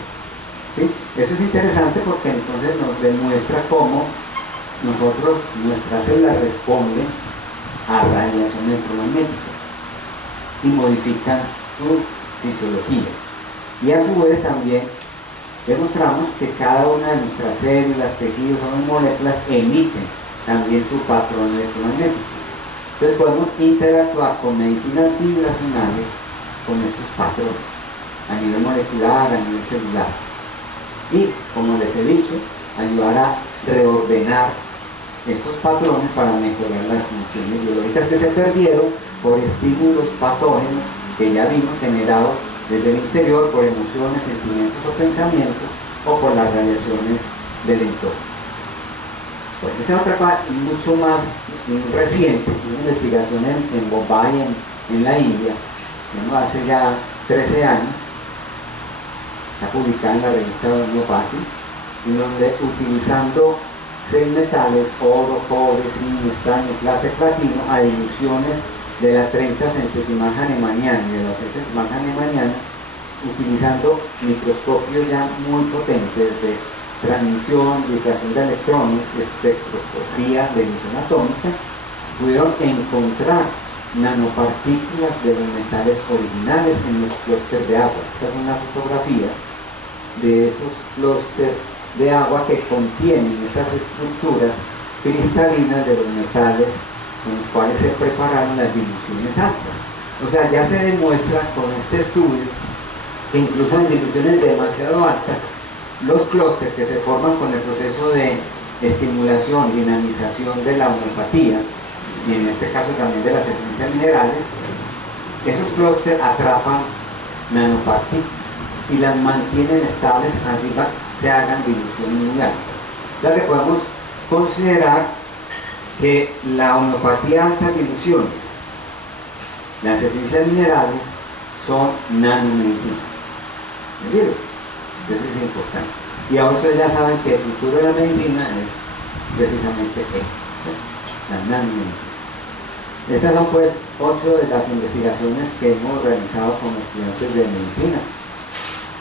¿sí? Eso es interesante porque entonces nos demuestra cómo nuestra célula responde a radiación electromagnética y modifican su fisiología. Y a su vez también demostramos que cada una de nuestras células, tejidos o moléculas emiten también su patrón electromagnético. Entonces podemos interactuar con medicinas vibracionales con estos patrones a nivel molecular, a nivel celular. Y, como les he dicho, ayudar a reordenar estos patrones para mejorar las funciones biológicas que se perdieron por estímulos patógenos que ya vimos generados desde el interior por emociones, sentimientos o pensamientos o por las radiaciones del entorno. Bueno, esta es otra cosa mucho más reciente, una investigación en Bombay, en la India, hace ya 13 años, está publicada en la revista Homeopathy, en donde utilizando 6 metales, oro, cobre, zinc, estaño, plata y platino, a diluciones de la 30 centesimal hahnemanniana y de la 70 hahnemanniana, utilizando microscopios ya muy potentes de transmisión, difracción de electrones, espectroscopía de emisión atómica, pudieron encontrar nanopartículas de los metales originales en los clústeres de agua. Estas son las fotografías de esos clústeres de agua que contienen estas estructuras cristalinas de los metales con los cuales se prepararon las diluciones altas. O sea, ya se demuestra con este estudio que incluso en diluciones demasiado altas, los clústeres que se forman con el proceso de estimulación, dinamización de la homeopatía, y en este caso también de las esencias minerales, esos clústeres atrapan nanopartículas y las mantienen estables, así se hagan diluciones muy altas. Ya que podemos considerar que la homeopatía altas diluciones, las esencias minerales, son nanomedicinas. ¿Entendido? Eso es importante. Y ahora ustedes ya saben que el futuro de la medicina es precisamente esto, la nanomedicina. Estas son pues 8 de las investigaciones que hemos realizado con los estudiantes de medicina.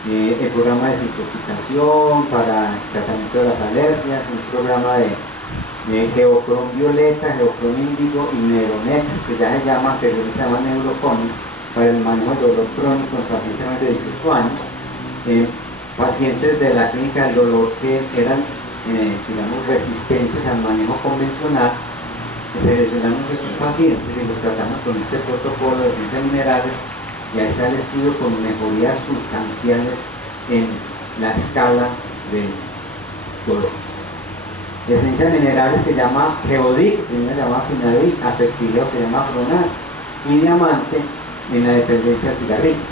El programa de desintoxicación para el tratamiento de las alergias, un programa de geocrom violeta, geocrom índigo y neuronex, que ya se llama, que se llama neuroconis, para el manejo del dolor crónico en pacientes de 18 años, pacientes de la clínica del dolor que eran, digamos, resistentes al manejo convencional. Seleccionamos estos pacientes y los tratamos con este protocolo de esencias minerales. Ya está el estudio con mejorías sustanciales en la escala del dolor. Esencias minerales que llama Geodic, primero se llama Sinadic, Afectividad que llama Fronas, y Diamante en la dependencia al cigarrillo.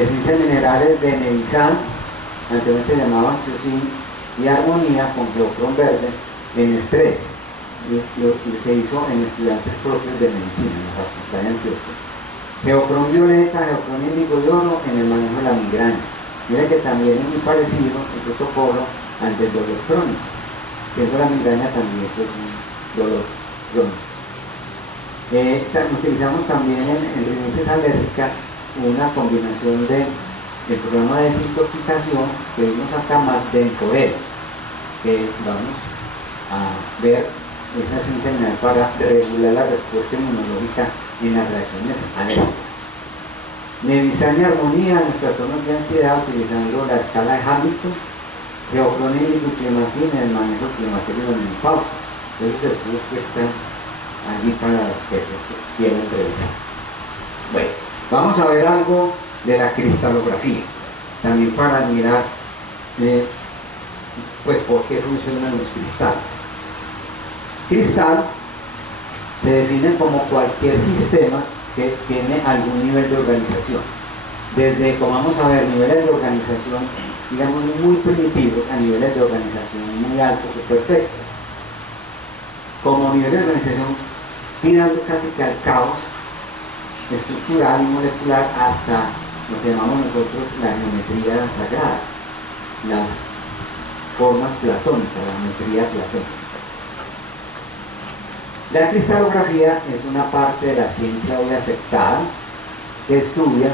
Esencias minerales de Nevisan, anteriormente llamaban Ciusin, y Armonía con Geocrom verde en estrés. Y se hizo en estudiantes propios de medicina en la Facultad de Antioquia. Geocrom violeta, geocrom índigo y oro en el manejo de la migraña. Mira que también es muy parecido el protocolo al del dolor crónico, siendo la migraña también pues, un dolor crónico. Utilizamos también en rinitis alérgica una combinación del programa de desintoxicación que vimos acá más de Enforel, que vamos a ver esa esencia mineral para regular la respuesta inmunológica en las reacciones alérgicas. Nevisan y Armonía, nuestra trastornos de ansiedad, utilizando la escala de Hamilton, Geocrom y Gluclemacin en el manejo climaterio de la menopausia. Esos estudios que están allí para los que quieren revisar. Bueno, vamos a ver algo de la cristalografía, también para mirar pues por qué funcionan los cristales. Cristal se define como cualquier sistema que tiene algún nivel de organización. Desde, como vamos a ver, niveles de organización, digamos, muy primitivos, a niveles de organización muy altos o perfectos. Como niveles de organización tirando casi que al caos estructural y molecular, hasta lo que llamamos nosotros la geometría sagrada, las formas platónicas, la geometría platónica. La cristalografía es una parte de la ciencia hoy aceptada que estudia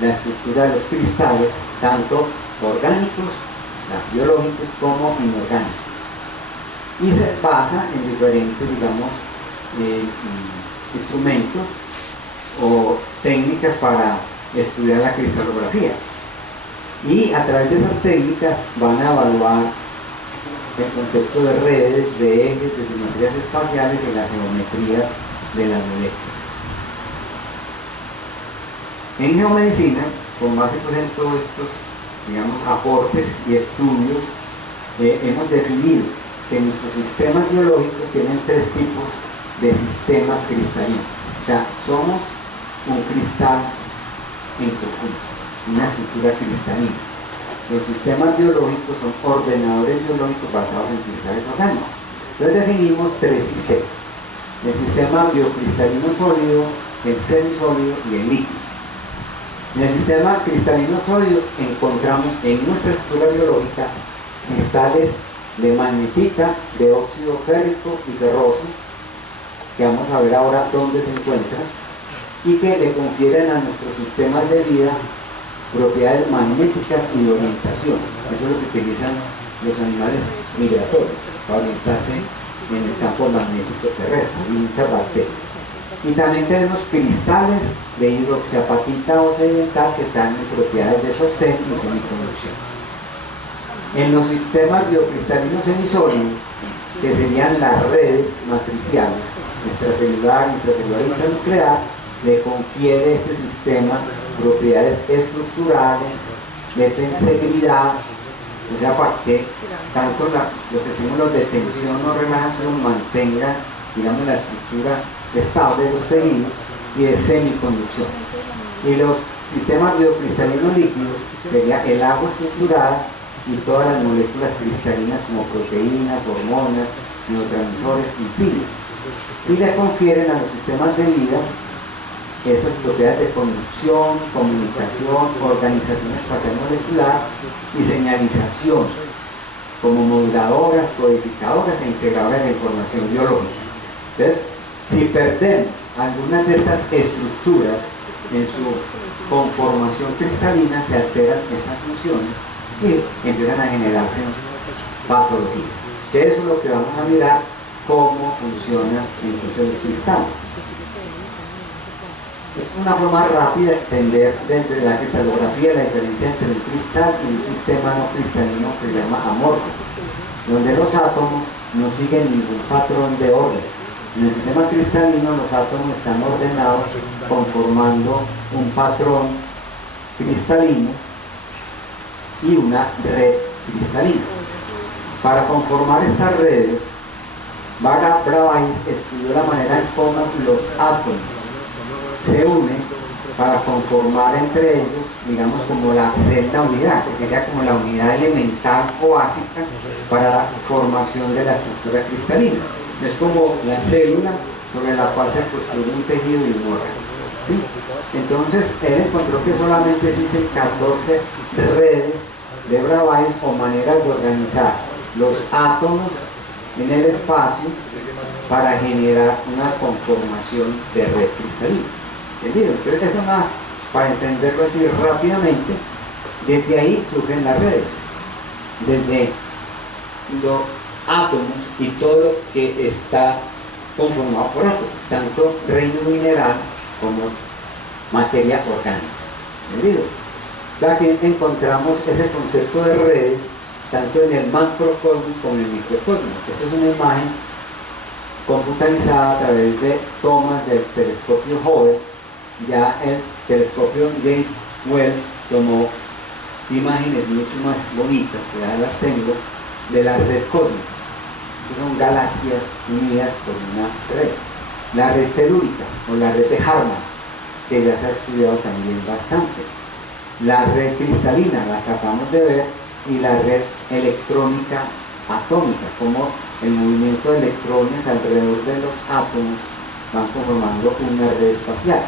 la estructura de los cristales, tanto orgánicos, biológicos, como inorgánicos. Y se basa en diferentes, digamos, instrumentos o técnicas para estudiar la cristalografía. Y a través de esas técnicas van a evaluar el concepto de redes, de ejes, de simetrías espaciales y las geometrías de las moléculas. En geomedicina, con base pues, en todos estos, digamos, aportes y estudios, hemos definido que nuestros sistemas biológicos tienen tres tipos de sistemas cristalinos. O sea, somos un cristal en conjunto, una estructura cristalina. Los sistemas biológicos son ordenadores biológicos basados en cristales orgánicos. Entonces definimos tres sistemas: el sistema biocristalino sólido, el semisólido y el líquido. En el sistema cristalino sólido encontramos en nuestra estructura biológica cristales de magnetita, de óxido férrico y ferroso, que vamos a ver ahora dónde se encuentran, y que le confieren a nuestros sistemas de vida propiedades magnéticas y de orientación. Eso es lo que utilizan los animales migratorios para orientarse en el campo magnético terrestre, y muchas bacterias. Y también tenemos cristales de hidroxiapatita o sedimental que tienen propiedades de sostén y semiconducción. En los sistemas biocristalinos semisólidos, que serían las redes matriciales, extracelular, intracelular y intranuclear, le confiere este sistema propiedades estructurales, de tensebilidad, o sea, para que tanto los estímulos de tensión o relajación mantengan, digamos, la estructura estable de los tejidos, y de semiconducción. Y los sistemas biocristalinos líquidos sería el agua estructurada y todas las moléculas cristalinas como proteínas, hormonas, neurotransmisores, enzimas, y le confieren a los sistemas de vida estas propiedades de conducción, comunicación, organización espacial molecular y señalización como moduladoras, codificadoras e integradoras de información biológica. Entonces, si perdemos algunas de estas estructuras en su conformación cristalina, se alteran estas funciones y empiezan a generarse patologías. Eso es lo que vamos a mirar, cómo funcionan entonces los cristales. Es una forma rápida de entender dentro de la cristalografía la diferencia entre un cristal y un sistema no cristalino que se llama amorfo, donde los átomos no siguen ningún patrón de orden. En el sistema cristalino los átomos están ordenados conformando un patrón cristalino y una red cristalina. Para conformar estas redes, Bravais estudió la manera en cómo los átomos se unen para conformar entre ellos, digamos, como la celda unidad, que sería como la unidad elemental o básica para la formación de la estructura cristalina. Es como la célula sobre la cual se construye un tejido y un órgano, ¿sí? Entonces, él encontró que solamente existen 14 redes de Bravais o maneras de organizar los átomos en el espacio para generar una conformación de red cristalina. ¿Entendido? Entonces, eso más para entenderlo así rápidamente. Desde ahí surgen las redes, desde los átomos y todo lo que está conformado por átomos, tanto reino mineral como materia orgánica. ¿Entendido? Aquí encontramos ese concepto de redes tanto en el macrocosmos como en el microcosmos. Esta es una imagen computarizada a través de tomas del telescopio Hubble. Ya el telescopio James Webb tomó imágenes mucho más bonitas, que ya las tengo, de la red cósmica, que son galaxias unidas por una red. La red telúrica o la red de Harman, que ya se ha estudiado también bastante. La red cristalina, la que acabamos de ver, y la red electrónica atómica, como el movimiento de electrones alrededor de los átomos van conformando una red espacial.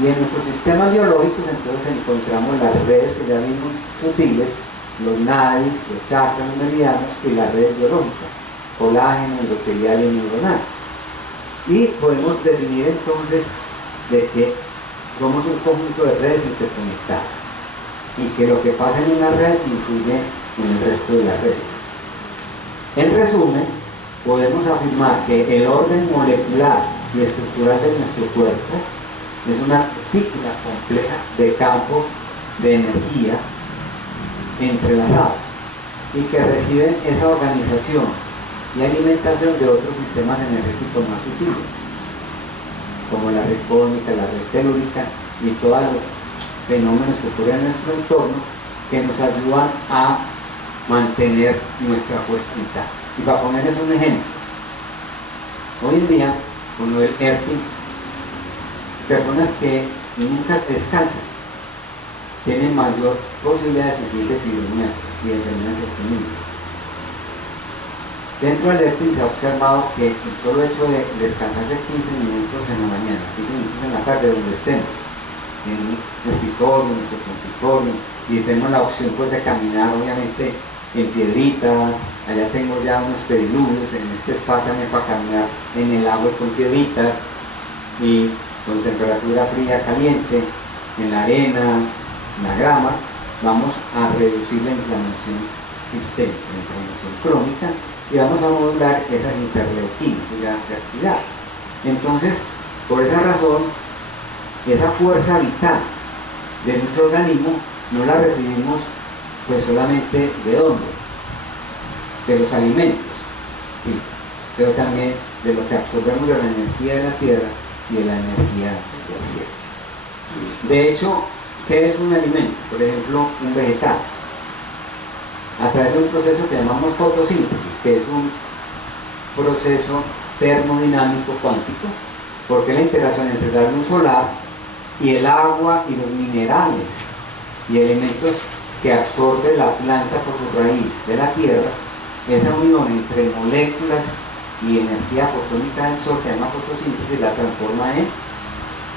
Y en nuestros sistemas biológicos entonces encontramos las redes que ya vimos sutiles, los nadis, los chakras, los meridianos y las redes biológicas, colágeno, endotelial y neuronal. Y podemos definir entonces de que somos un conjunto de redes interconectadas y que lo que pasa en una red influye en el resto de las redes. En resumen, podemos afirmar que el orden molecular y estructural de nuestro cuerpo es una partícula compleja de campos de energía entrelazados y que reciben esa organización y alimentación de otros sistemas energéticos más sutiles, como la red cósmica, la red telúrica y todos los fenómenos que ocurren en nuestro entorno que nos ayudan a mantener nuestra fuerza vital. Y para ponerles un ejemplo, hoy en día, con lo del ERTIং, personas que nunca descansan tienen mayor posibilidad de sufrir de fibromialgia y de enfermedades autoinmunes. Dentro del ERTIং se ha observado que el solo hecho de descansarse 15 minutos en la mañana, 15 minutos en la tarde, donde estemos, en un escritorio, en nuestro consultorio, y tenemos la opción pues de caminar obviamente en piedritas, allá tengo ya unos pediluvios, en este spa también para caminar en el agua con piedritas y con temperatura fría, caliente, en la arena, en la grama, vamos a reducir la inflamación sistémica, la inflamación crónica, y vamos a modular esas interleuquinas y la gastricidad. Entonces, por esa razón, esa fuerza vital de nuestro organismo no la recibimos pues solamente ¿de dónde? De los alimentos, sí, pero también de lo que absorbemos de la energía de la tierra y de la energía del cielo. De hecho, ¿qué es un alimento? Por ejemplo, un vegetal. A través de un proceso que llamamos fotosíntesis, que es un proceso termodinámico cuántico, porque la interacción entre la luz solar y el agua y los minerales y elementos que absorbe la planta por su raíz de la tierra, esa unión entre moléculas y energía fotónica del sol, que llama fotosíntesis, la transforma en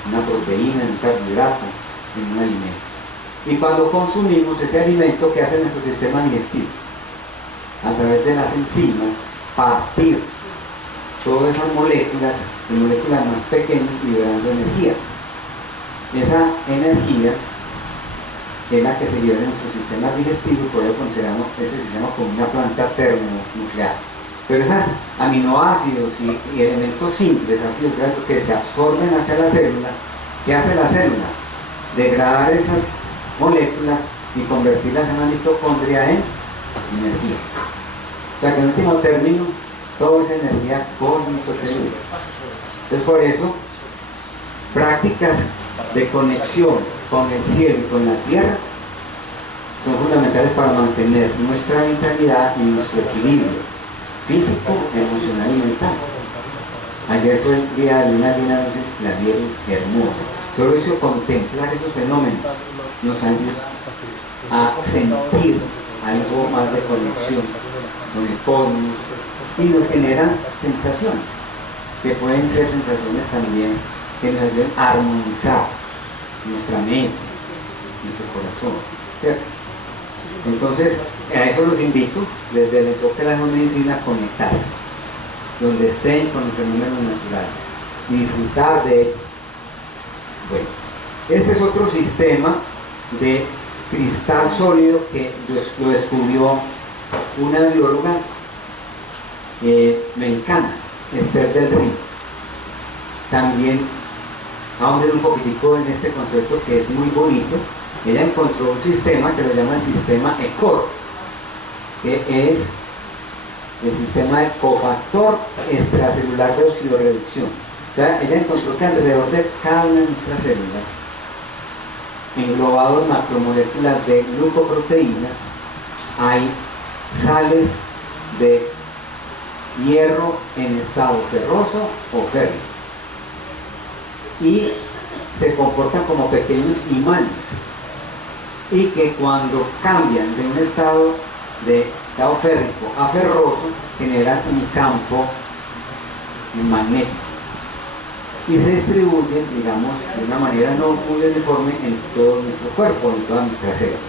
una proteína, en un carbohidrato, en un alimento. Y cuando consumimos ese alimento, ¿qué hace nuestro sistema digestivo? A través de las enzimas, partir todas esas moléculas en moléculas más pequeñas, liberando energía. Esa energía es la que se libera en nuestro sistema digestivo, y por ello consideramos ese sistema como una planta termonuclear. Pero esos aminoácidos y elementos simples, ácidos grasos, que se absorben hacia la célula, ¿qué hace la célula? Degradar esas moléculas y convertirlas en una mitocondria en energía. O sea que en último término, todo es energía cósmico-telúrica. Entonces por eso, prácticas de conexión con el cielo y con la tierra son fundamentales para mantener nuestra vitalidad y nuestro equilibrio físico, emocional y mental. Ayer fue el día de luna llena, la vieron hermosa. Solo hizo contemplar esos fenómenos nos ayuda a sentir algo más de conexión con el cosmos y nos generan sensaciones que pueden ser sensaciones también que nos ayuden a armonizar nuestra mente, nuestro corazón, ¿cierto? Entonces, a eso los invito, desde el enfoque de la medicina, a conectarse, donde estén con los fenómenos naturales y disfrutar de ellos. Bueno, este es otro sistema de cristal sólido que lo descubrió una bióloga mexicana, Esther del Río. También ahondar un poquitico en este concepto que es muy bonito. Ella encontró un sistema que lo llama el sistema ECOR, que es el sistema de cofactor extracelular de oxidorreducción. O sea, ella encontró que alrededor de cada una de nuestras células, englobados macromoléculas de glucoproteínas, hay sales de hierro en estado ferroso o férrico y se comportan como pequeños imanes, y que cuando cambian de un estado férrico a ferroso generan un campo magnético y se distribuyen, digamos, de una manera no muy uniforme en todo nuestro cuerpo, en todas nuestras células.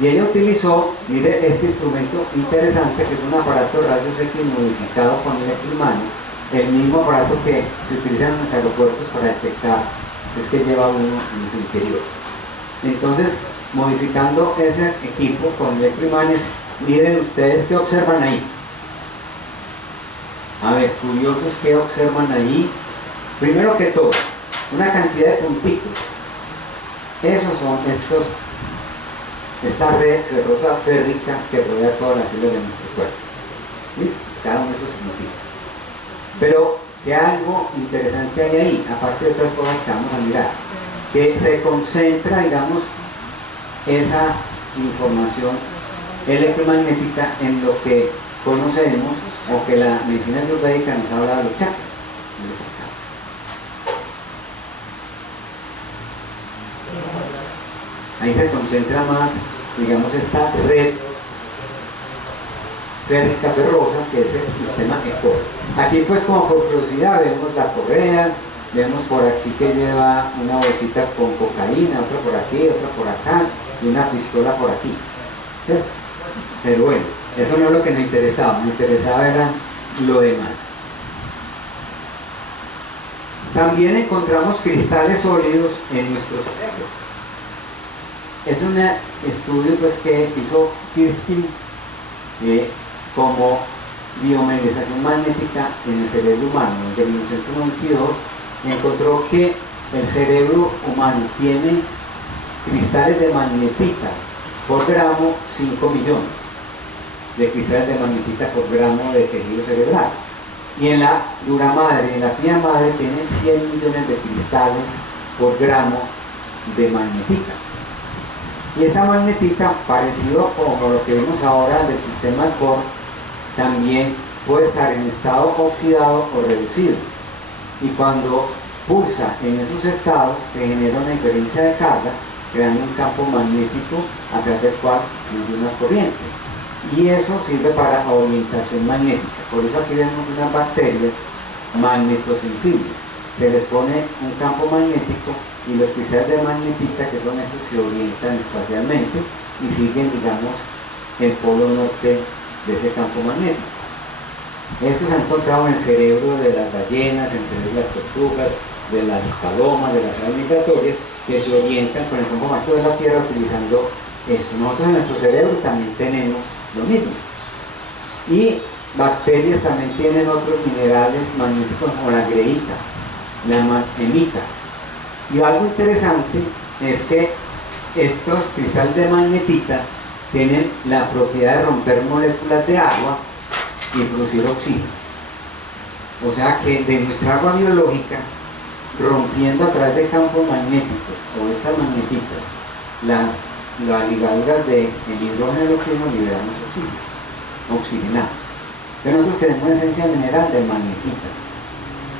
Y ella utilizó, mire, este instrumento interesante, que es un aparato de rayos X modificado con electroimanes, el mismo aparato que se utiliza en los aeropuertos para detectar es que lleva uno en su interior. Entonces, modificando ese equipo con electroimanes, miren ustedes qué observan ahí. A ver, curiosos, ¿qué observan ahí? Primero que todo, una cantidad de puntitos. Esos son estos esta red ferrosa férrica que rodea todas las células de nuestro cuerpo. ¿Listo? Cada uno de esos motivos. Pero que algo interesante hay ahí, aparte de otras cosas que vamos a mirar, que se concentra, digamos, esa información electromagnética en lo que conocemos o que la medicina ayurvédica nos habla de los chakras. Ahí se concentra más, digamos, esta red férrica ferrosa, que es el sistema ECOR. Aquí pues como por curiosidad vemos la correa, vemos por aquí que lleva una bolsita con cocaína, otra por aquí, otra por acá y una pistola por aquí, ¿cierto? Pero bueno, eso no es lo que nos interesaba era lo demás. También encontramos cristales sólidos en nuestro cerebro. Es un estudio pues, que hizo Kirsten como biomagnetización magnética en el cerebro humano. En 1992 encontró que el cerebro humano tiene cristales de magnetita por gramo 5 millones de cristales de magnetita por gramo de tejido cerebral. Y en la dura madre, en la pía madre, tiene 100 millones de cristales por gramo de magnetita. Y esa magnetita, parecido como lo que vimos ahora del sistema ECOR, también puede estar en estado oxidado o reducido. Y cuando pulsa en esos estados, se genera una diferencia de carga, creando un campo magnético a través del cual fluye una corriente. Y eso sirve para orientación magnética. Por eso aquí vemos unas bacterias magnetosensibles. Se les pone un campo magnético y los cristales de magnetita, que son estos, se orientan espacialmente y siguen, digamos, el polo norte de ese campo magnético. Esto se ha encontrado en el cerebro de las ballenas, en el cerebro de las tortugas, de las palomas, de las aves migratorias, que se orientan con el campo magnético de la Tierra utilizando esto. Nosotros en nuestro cerebro también tenemos lo mismo. Y bacterias también tienen otros minerales magnéticos como la greita, la magnemita. Y algo interesante es que estos cristales de magnetita tienen la propiedad de romper moléculas de agua y producir oxígeno. O sea que de nuestra agua biológica, rompiendo a través de campos magnéticos o estas magnetitas las ligaduras del hidrógeno y el oxígeno, liberamos oxígeno, oxigenados. Pero nosotros tenemos esencia mineral de magnetita,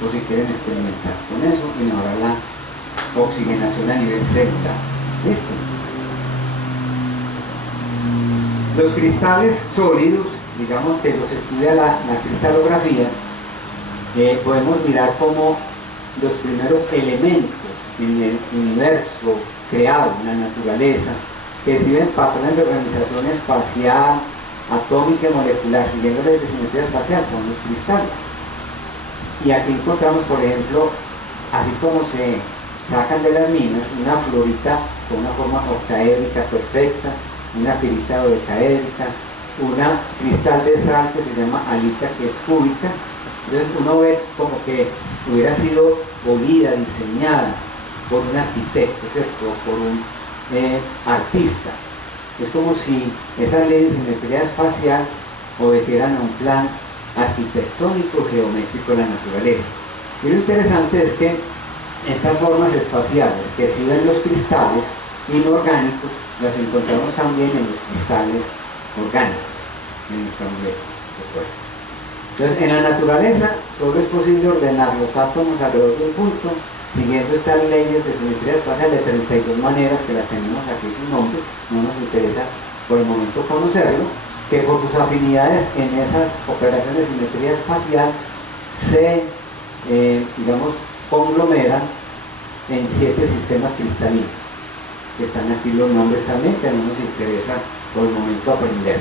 por si quieren experimentar con eso y mejorar la oxigenación a nivel celular. ¿Listo? Los cristales sólidos, digamos que los estudia la cristalografía, podemos mirar como los primeros elementos en el universo creado, en la naturaleza, que siguen patrones de organización espacial, atómica y molecular, siguiendo la simetría espacial, son los cristales. Y aquí encontramos, por ejemplo, así como se sacan de las minas una florita con una forma octaédrica perfecta, una pirita dodecaédrica, una cristal de sal que se llama alita, que es cúbica. Entonces uno ve como que hubiera sido polida, diseñada por un arquitecto, ¿cierto? Por un artista. Es como si esas leyes de simetría espacial obedecieran a un plan arquitectónico geométrico de la naturaleza. Y lo interesante es que estas formas espaciales que exhiben los cristales inorgánicos las encontramos también en los cristales orgánicos, en nuestra cuerpo. Entonces, en la naturaleza solo es posible ordenar los átomos alrededor de un punto, siguiendo estas leyes de simetría espacial de 32 maneras, que las tenemos aquí sus nombres, no nos interesa por el momento conocerlo, que por sus afinidades en esas operaciones de simetría espacial se, digamos, conglomeran en 7 sistemas cristalinos, que están aquí los nombres también, que no nos interesa por el momento aprender.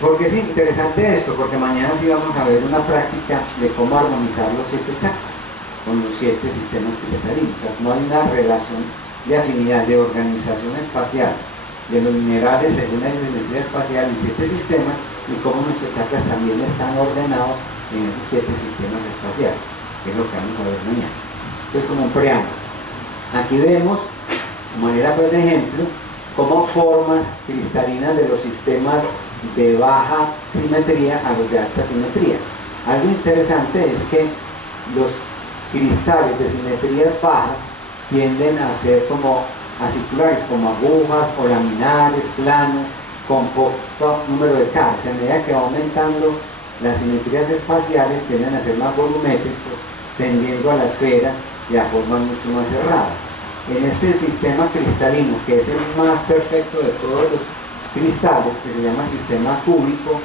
¿Por qué es interesante esto? Porque mañana sí vamos a ver una práctica de cómo armonizar los 7 chakras con los 7 sistemas cristalinos. O sea, no hay una relación de afinidad, de organización espacial de los minerales según la simetría espacial en 7 sistemas, y cómo nuestros chakras también están ordenados en esos 7 sistemas espaciales, que es lo que vamos a ver mañana. Entonces, como un preámbulo, aquí vemos, de manera pues de ejemplo, como formas cristalinas de los sistemas de baja simetría a los de alta simetría. Algo interesante es que los cristales de simetrías bajas tienden a ser como aciculares, como agujas o laminares, planos, con poco número de caras. A medida que va aumentando las simetrías espaciales, tienden a ser más volumétricos, tendiendo a la esfera y a formas mucho más cerradas. En este sistema cristalino, que es el más perfecto de todos los cristales, que se llama sistema cúbico,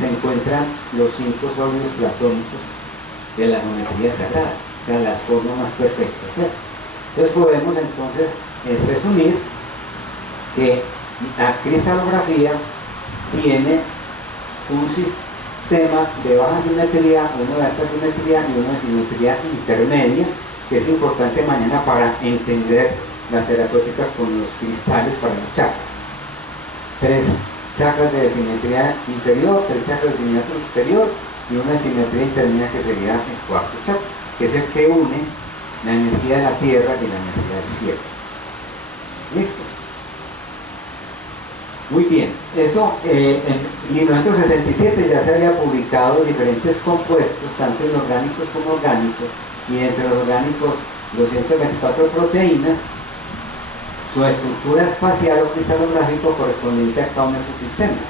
se encuentran los 5 sólidos platónicos de la geometría sagrada, o sea, las formas más perfectas, ¿cierto? Entonces podemos entonces resumir que la cristalografía tiene un sistema de baja simetría, uno de alta simetría y uno de simetría intermedia, que es importante mañana para entender la terapéutica con los cristales para los chakras. 3 chakras de simetría inferior, 3 chakras de simetría superior y una simetría intermedia que sería el 4º chakra, que es el que une la energía de la tierra y la energía del cielo. ¿Listo? Muy bien, eso en 1967 ya se había publicado diferentes compuestos, tanto inorgánicos como orgánicos, y entre los orgánicos 224 proteínas, su estructura espacial o cristalográfico correspondiente a cada uno de sus sistemas.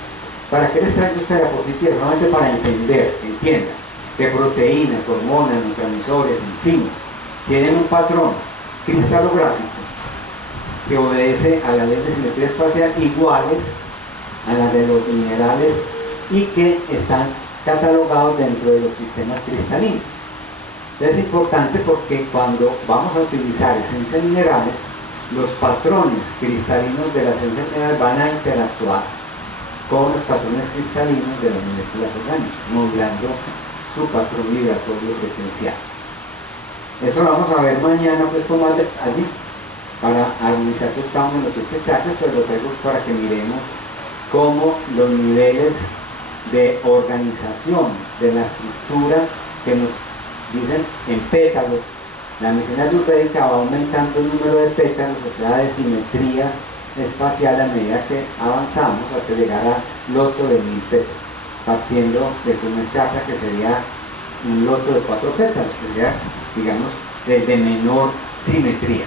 ¿Para qué les traigo esta diapositiva? Solamente para entiendan que proteínas, hormonas, neurotransmisores, enzimas tienen un patrón cristalográfico que obedece a la ley de simetría espacial iguales a la de los minerales y que están catalogados dentro de los sistemas cristalinos. Es importante porque cuando vamos a utilizar esencias minerales, los patrones cristalinos de las esencias minerales van a interactuar con los patrones cristalinos de las moléculas orgánicas, modulando su patrón vibratorio frecuencial. Eso lo vamos a ver mañana pues con más detalle para armonizar pues cada uno de los 7 chakras, pero lo traigo para que miremos cómo los niveles de organización de la estructura que nos dicen en pétalos, la medicina ayurvédica va aumentando el número de pétalos, o sea de simetría espacial a medida que avanzamos hasta llegar al loto de 1000 pétalos, partiendo del primer chakra que sería un loto de 4 pétalos, que sería, digamos, el de menor simetría.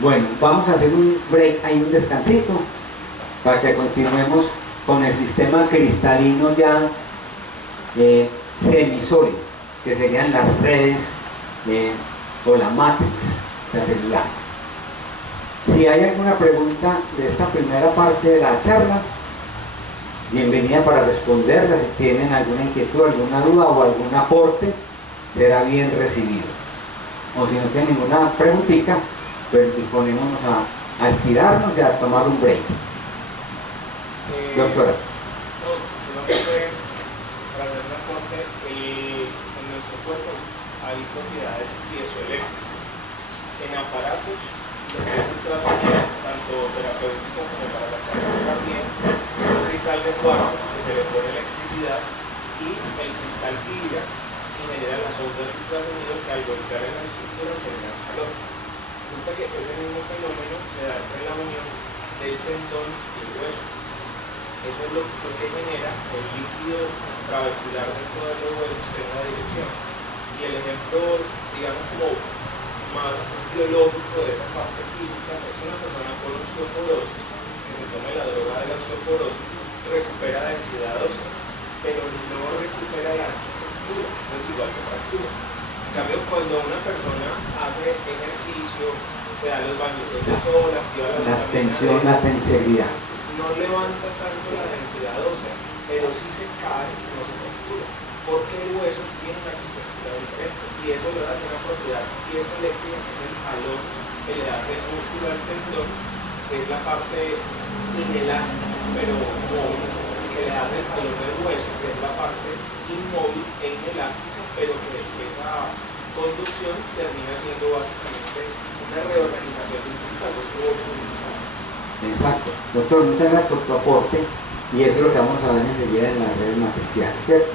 Bueno, vamos a hacer un break, hay un descansito, para que continuemos con el sistema cristalino ya semisólido, que serían las redes o la matrix extracelular. Si hay alguna pregunta de esta primera parte de la charla, bienvenida para responderla. Si tienen alguna inquietud, alguna duda o algún aporte, será bien recibido. O si no tienen ninguna preguntita, pues disponémonos a estirarnos y a tomar un break. Doctora. No, solamente para hacer un aporte, en nuestro cuerpo hay propiedades piezoeléctricas. En aparatos, lo que es un tratamiento tanto terapéutico como para la cardiografía, un cristal de cuarzo que se le pone electricidad y el cristal vibra y genera las ondas de ultrasonido que al golpear en la estructura generan calor. Resulta que ese mismo fenómeno se da entre la unión del tendón y el hueso. Eso es lo que genera el líquido trabecular dentro de los huesos en una dirección. Y el ejemplo, digamos, como más biológico de esa parte física es una persona con osteoporosis que se tome la droga de la osteoporosis, recupera densidad ósea, pero no recupera la estructura, entonces igual se fractura. En cambio, cuando una persona hace ejercicio, se da los bañitos de sol, activa la tensión, la tensibilidad, no levanta tanto la densidad ósea, pero si se cae, no se fractura, porque el hueso tiene una arquitectura diferente y eso le da una propiedad piezoeléctrica, que es el jalón que le hace el músculo al tendón, que es la parte inelástica, pero móvil, que le hace el jalón del hueso, que es la parte inmóvil e inelástica, pero que esa conducción termina siendo básicamente una reorganización de un cristal, de un cristal. Exacto. Doctor, muchas gracias por tu aporte, y eso es lo que vamos a ver enseguida en las redes matriciales, ¿cierto?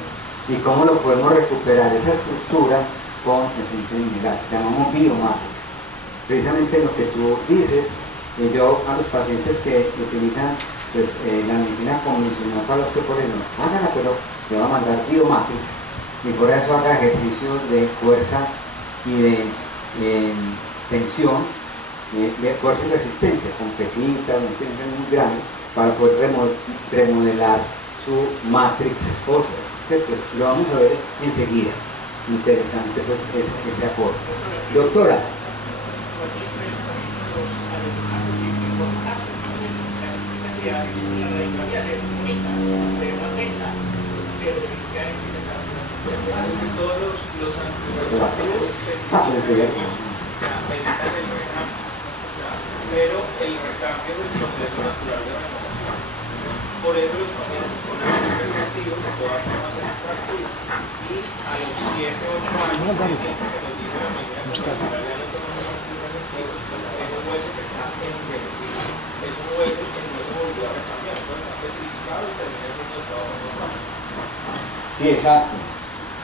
Y cómo lo podemos recuperar esa estructura con esencia mineral, que llamamos biomatrix. precisamente lo que tú dices. Yo a los pacientes que utilizan pues, la medicina convencional para los que por ejemplo, háganla, pero le va a mandar Biomatrix y por eso haga ejercicios de fuerza y de tensión, de fuerza y resistencia, con pesitas, un tensión muy grande, para poder remodelar su matrix ósea. Pues lo vamos a ver enseguida. Interesante pues ese aporte. Doctora. Todos los antiinflamatorios ameritan el recambio, pero el recambio es el proceso natural de renovación. Por eso los pacientes con anemia reactivos de todas formas se fracturan y a los 7 o 8 años que nos dice la mañana que esos huesos que están envejecidos, es un hueso que no se volvió a recambiar, no está petrificado y termina siendo de todas formas. Sí, exacto.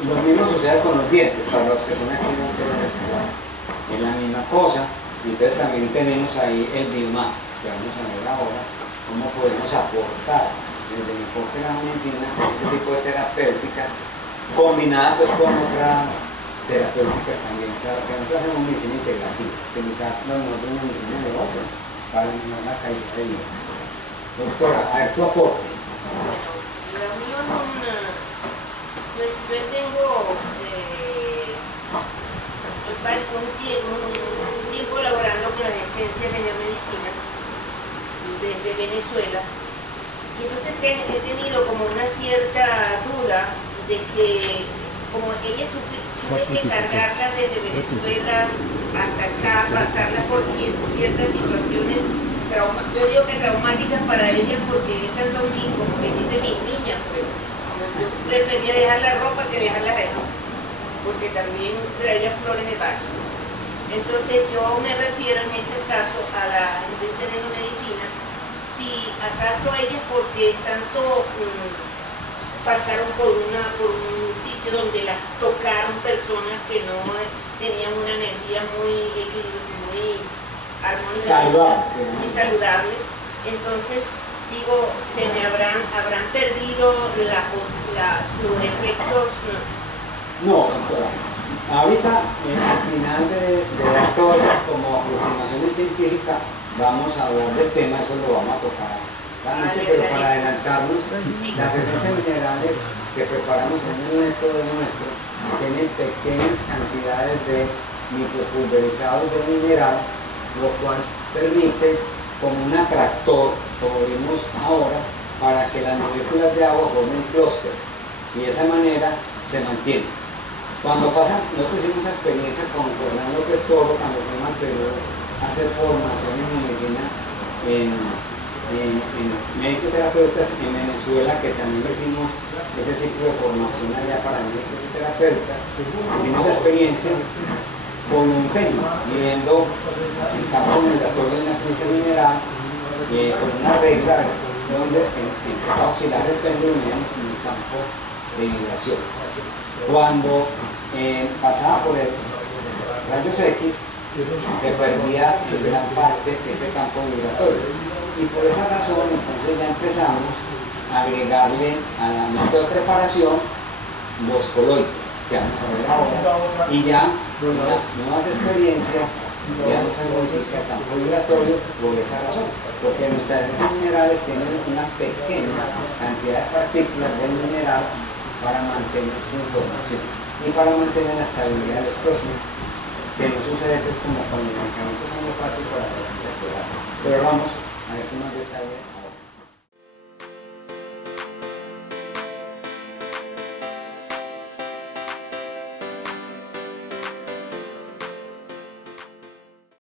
Lo mismo sucede con los dientes, para los que son accidentes es la misma cosa. Y entonces también tenemos ahí el Biomatrix, que vamos a ver ahora cómo podemos aportar desde el enfoque de la medicina ese tipo de terapéuticas combinadas pues con otras terapéuticas también. O sea, que nosotros hacemos medicina integrativa, utilizar los modos de medicina de otro para mejorar la calidad de vida. Doctora, a ver tu aporte. Bueno, lo mío es yo tengo un tiempo laborando con las esencias de la medicina desde Venezuela, y entonces he tenido como una cierta duda de que como ella tuve que cargarla desde Venezuela hasta acá, pasarla por ciertas situaciones yo digo que traumáticas para ella, porque esas son como que dice mis niñas, pues. Yo prefería dejar la ropa que dejarla ahí, porque también traía flores de Bach. Entonces yo me refiero en este caso a la esencia de la medicina, si acaso ellas, porque tanto pasaron por un sitio donde las tocaron personas que no tenían una energía muy armónica y saludable, entonces digo, se me habrán perdido sus efectos. No, doctora. Ahorita, al final de dar todas esas como aproximaciones científicas, vamos a hablar del tema, eso lo vamos a tocar realmente, pero para adelantarnos, las esencias minerales que preparamos en el nuestro tienen pequeñas cantidades de micropulverizados de mineral, lo cual permite como un atractor, como vimos ahora, para que las moléculas de agua formen clúster y de esa manera se mantienen. Cuando nosotros hicimos esa experiencia con Fernando Pestoro, cuando fuimos al Perú a hacer formaciones en medicina en médico-terapeutas en Venezuela, que también hicimos ese ciclo de formación allá para médicos y terapeutas, hicimos esa experiencia con un genio, viendo el campo migratorio de una ciencia mineral, con una regla donde empezaba a oscilar el péndulo y veníamos en un campo de vibración. Cuando pasaba por el rayos X, se perdía en gran parte ese campo vibratorio. Y por esa razón, entonces ya empezamos a agregarle a la método de preparación los coloides, que vamos a ver ahora, y ya en las nuevas experiencias ya no se modifica el campo vibratorio por esa razón, porque nuestras esencias minerales tienen una pequeña cantidad de partículas del mineral para mantener su información y para mantener la estabilidad del esprósmico, que no sucede pues como con los medicamentos homeopáticos para la esencia. Pero vamos a ver con más detalle.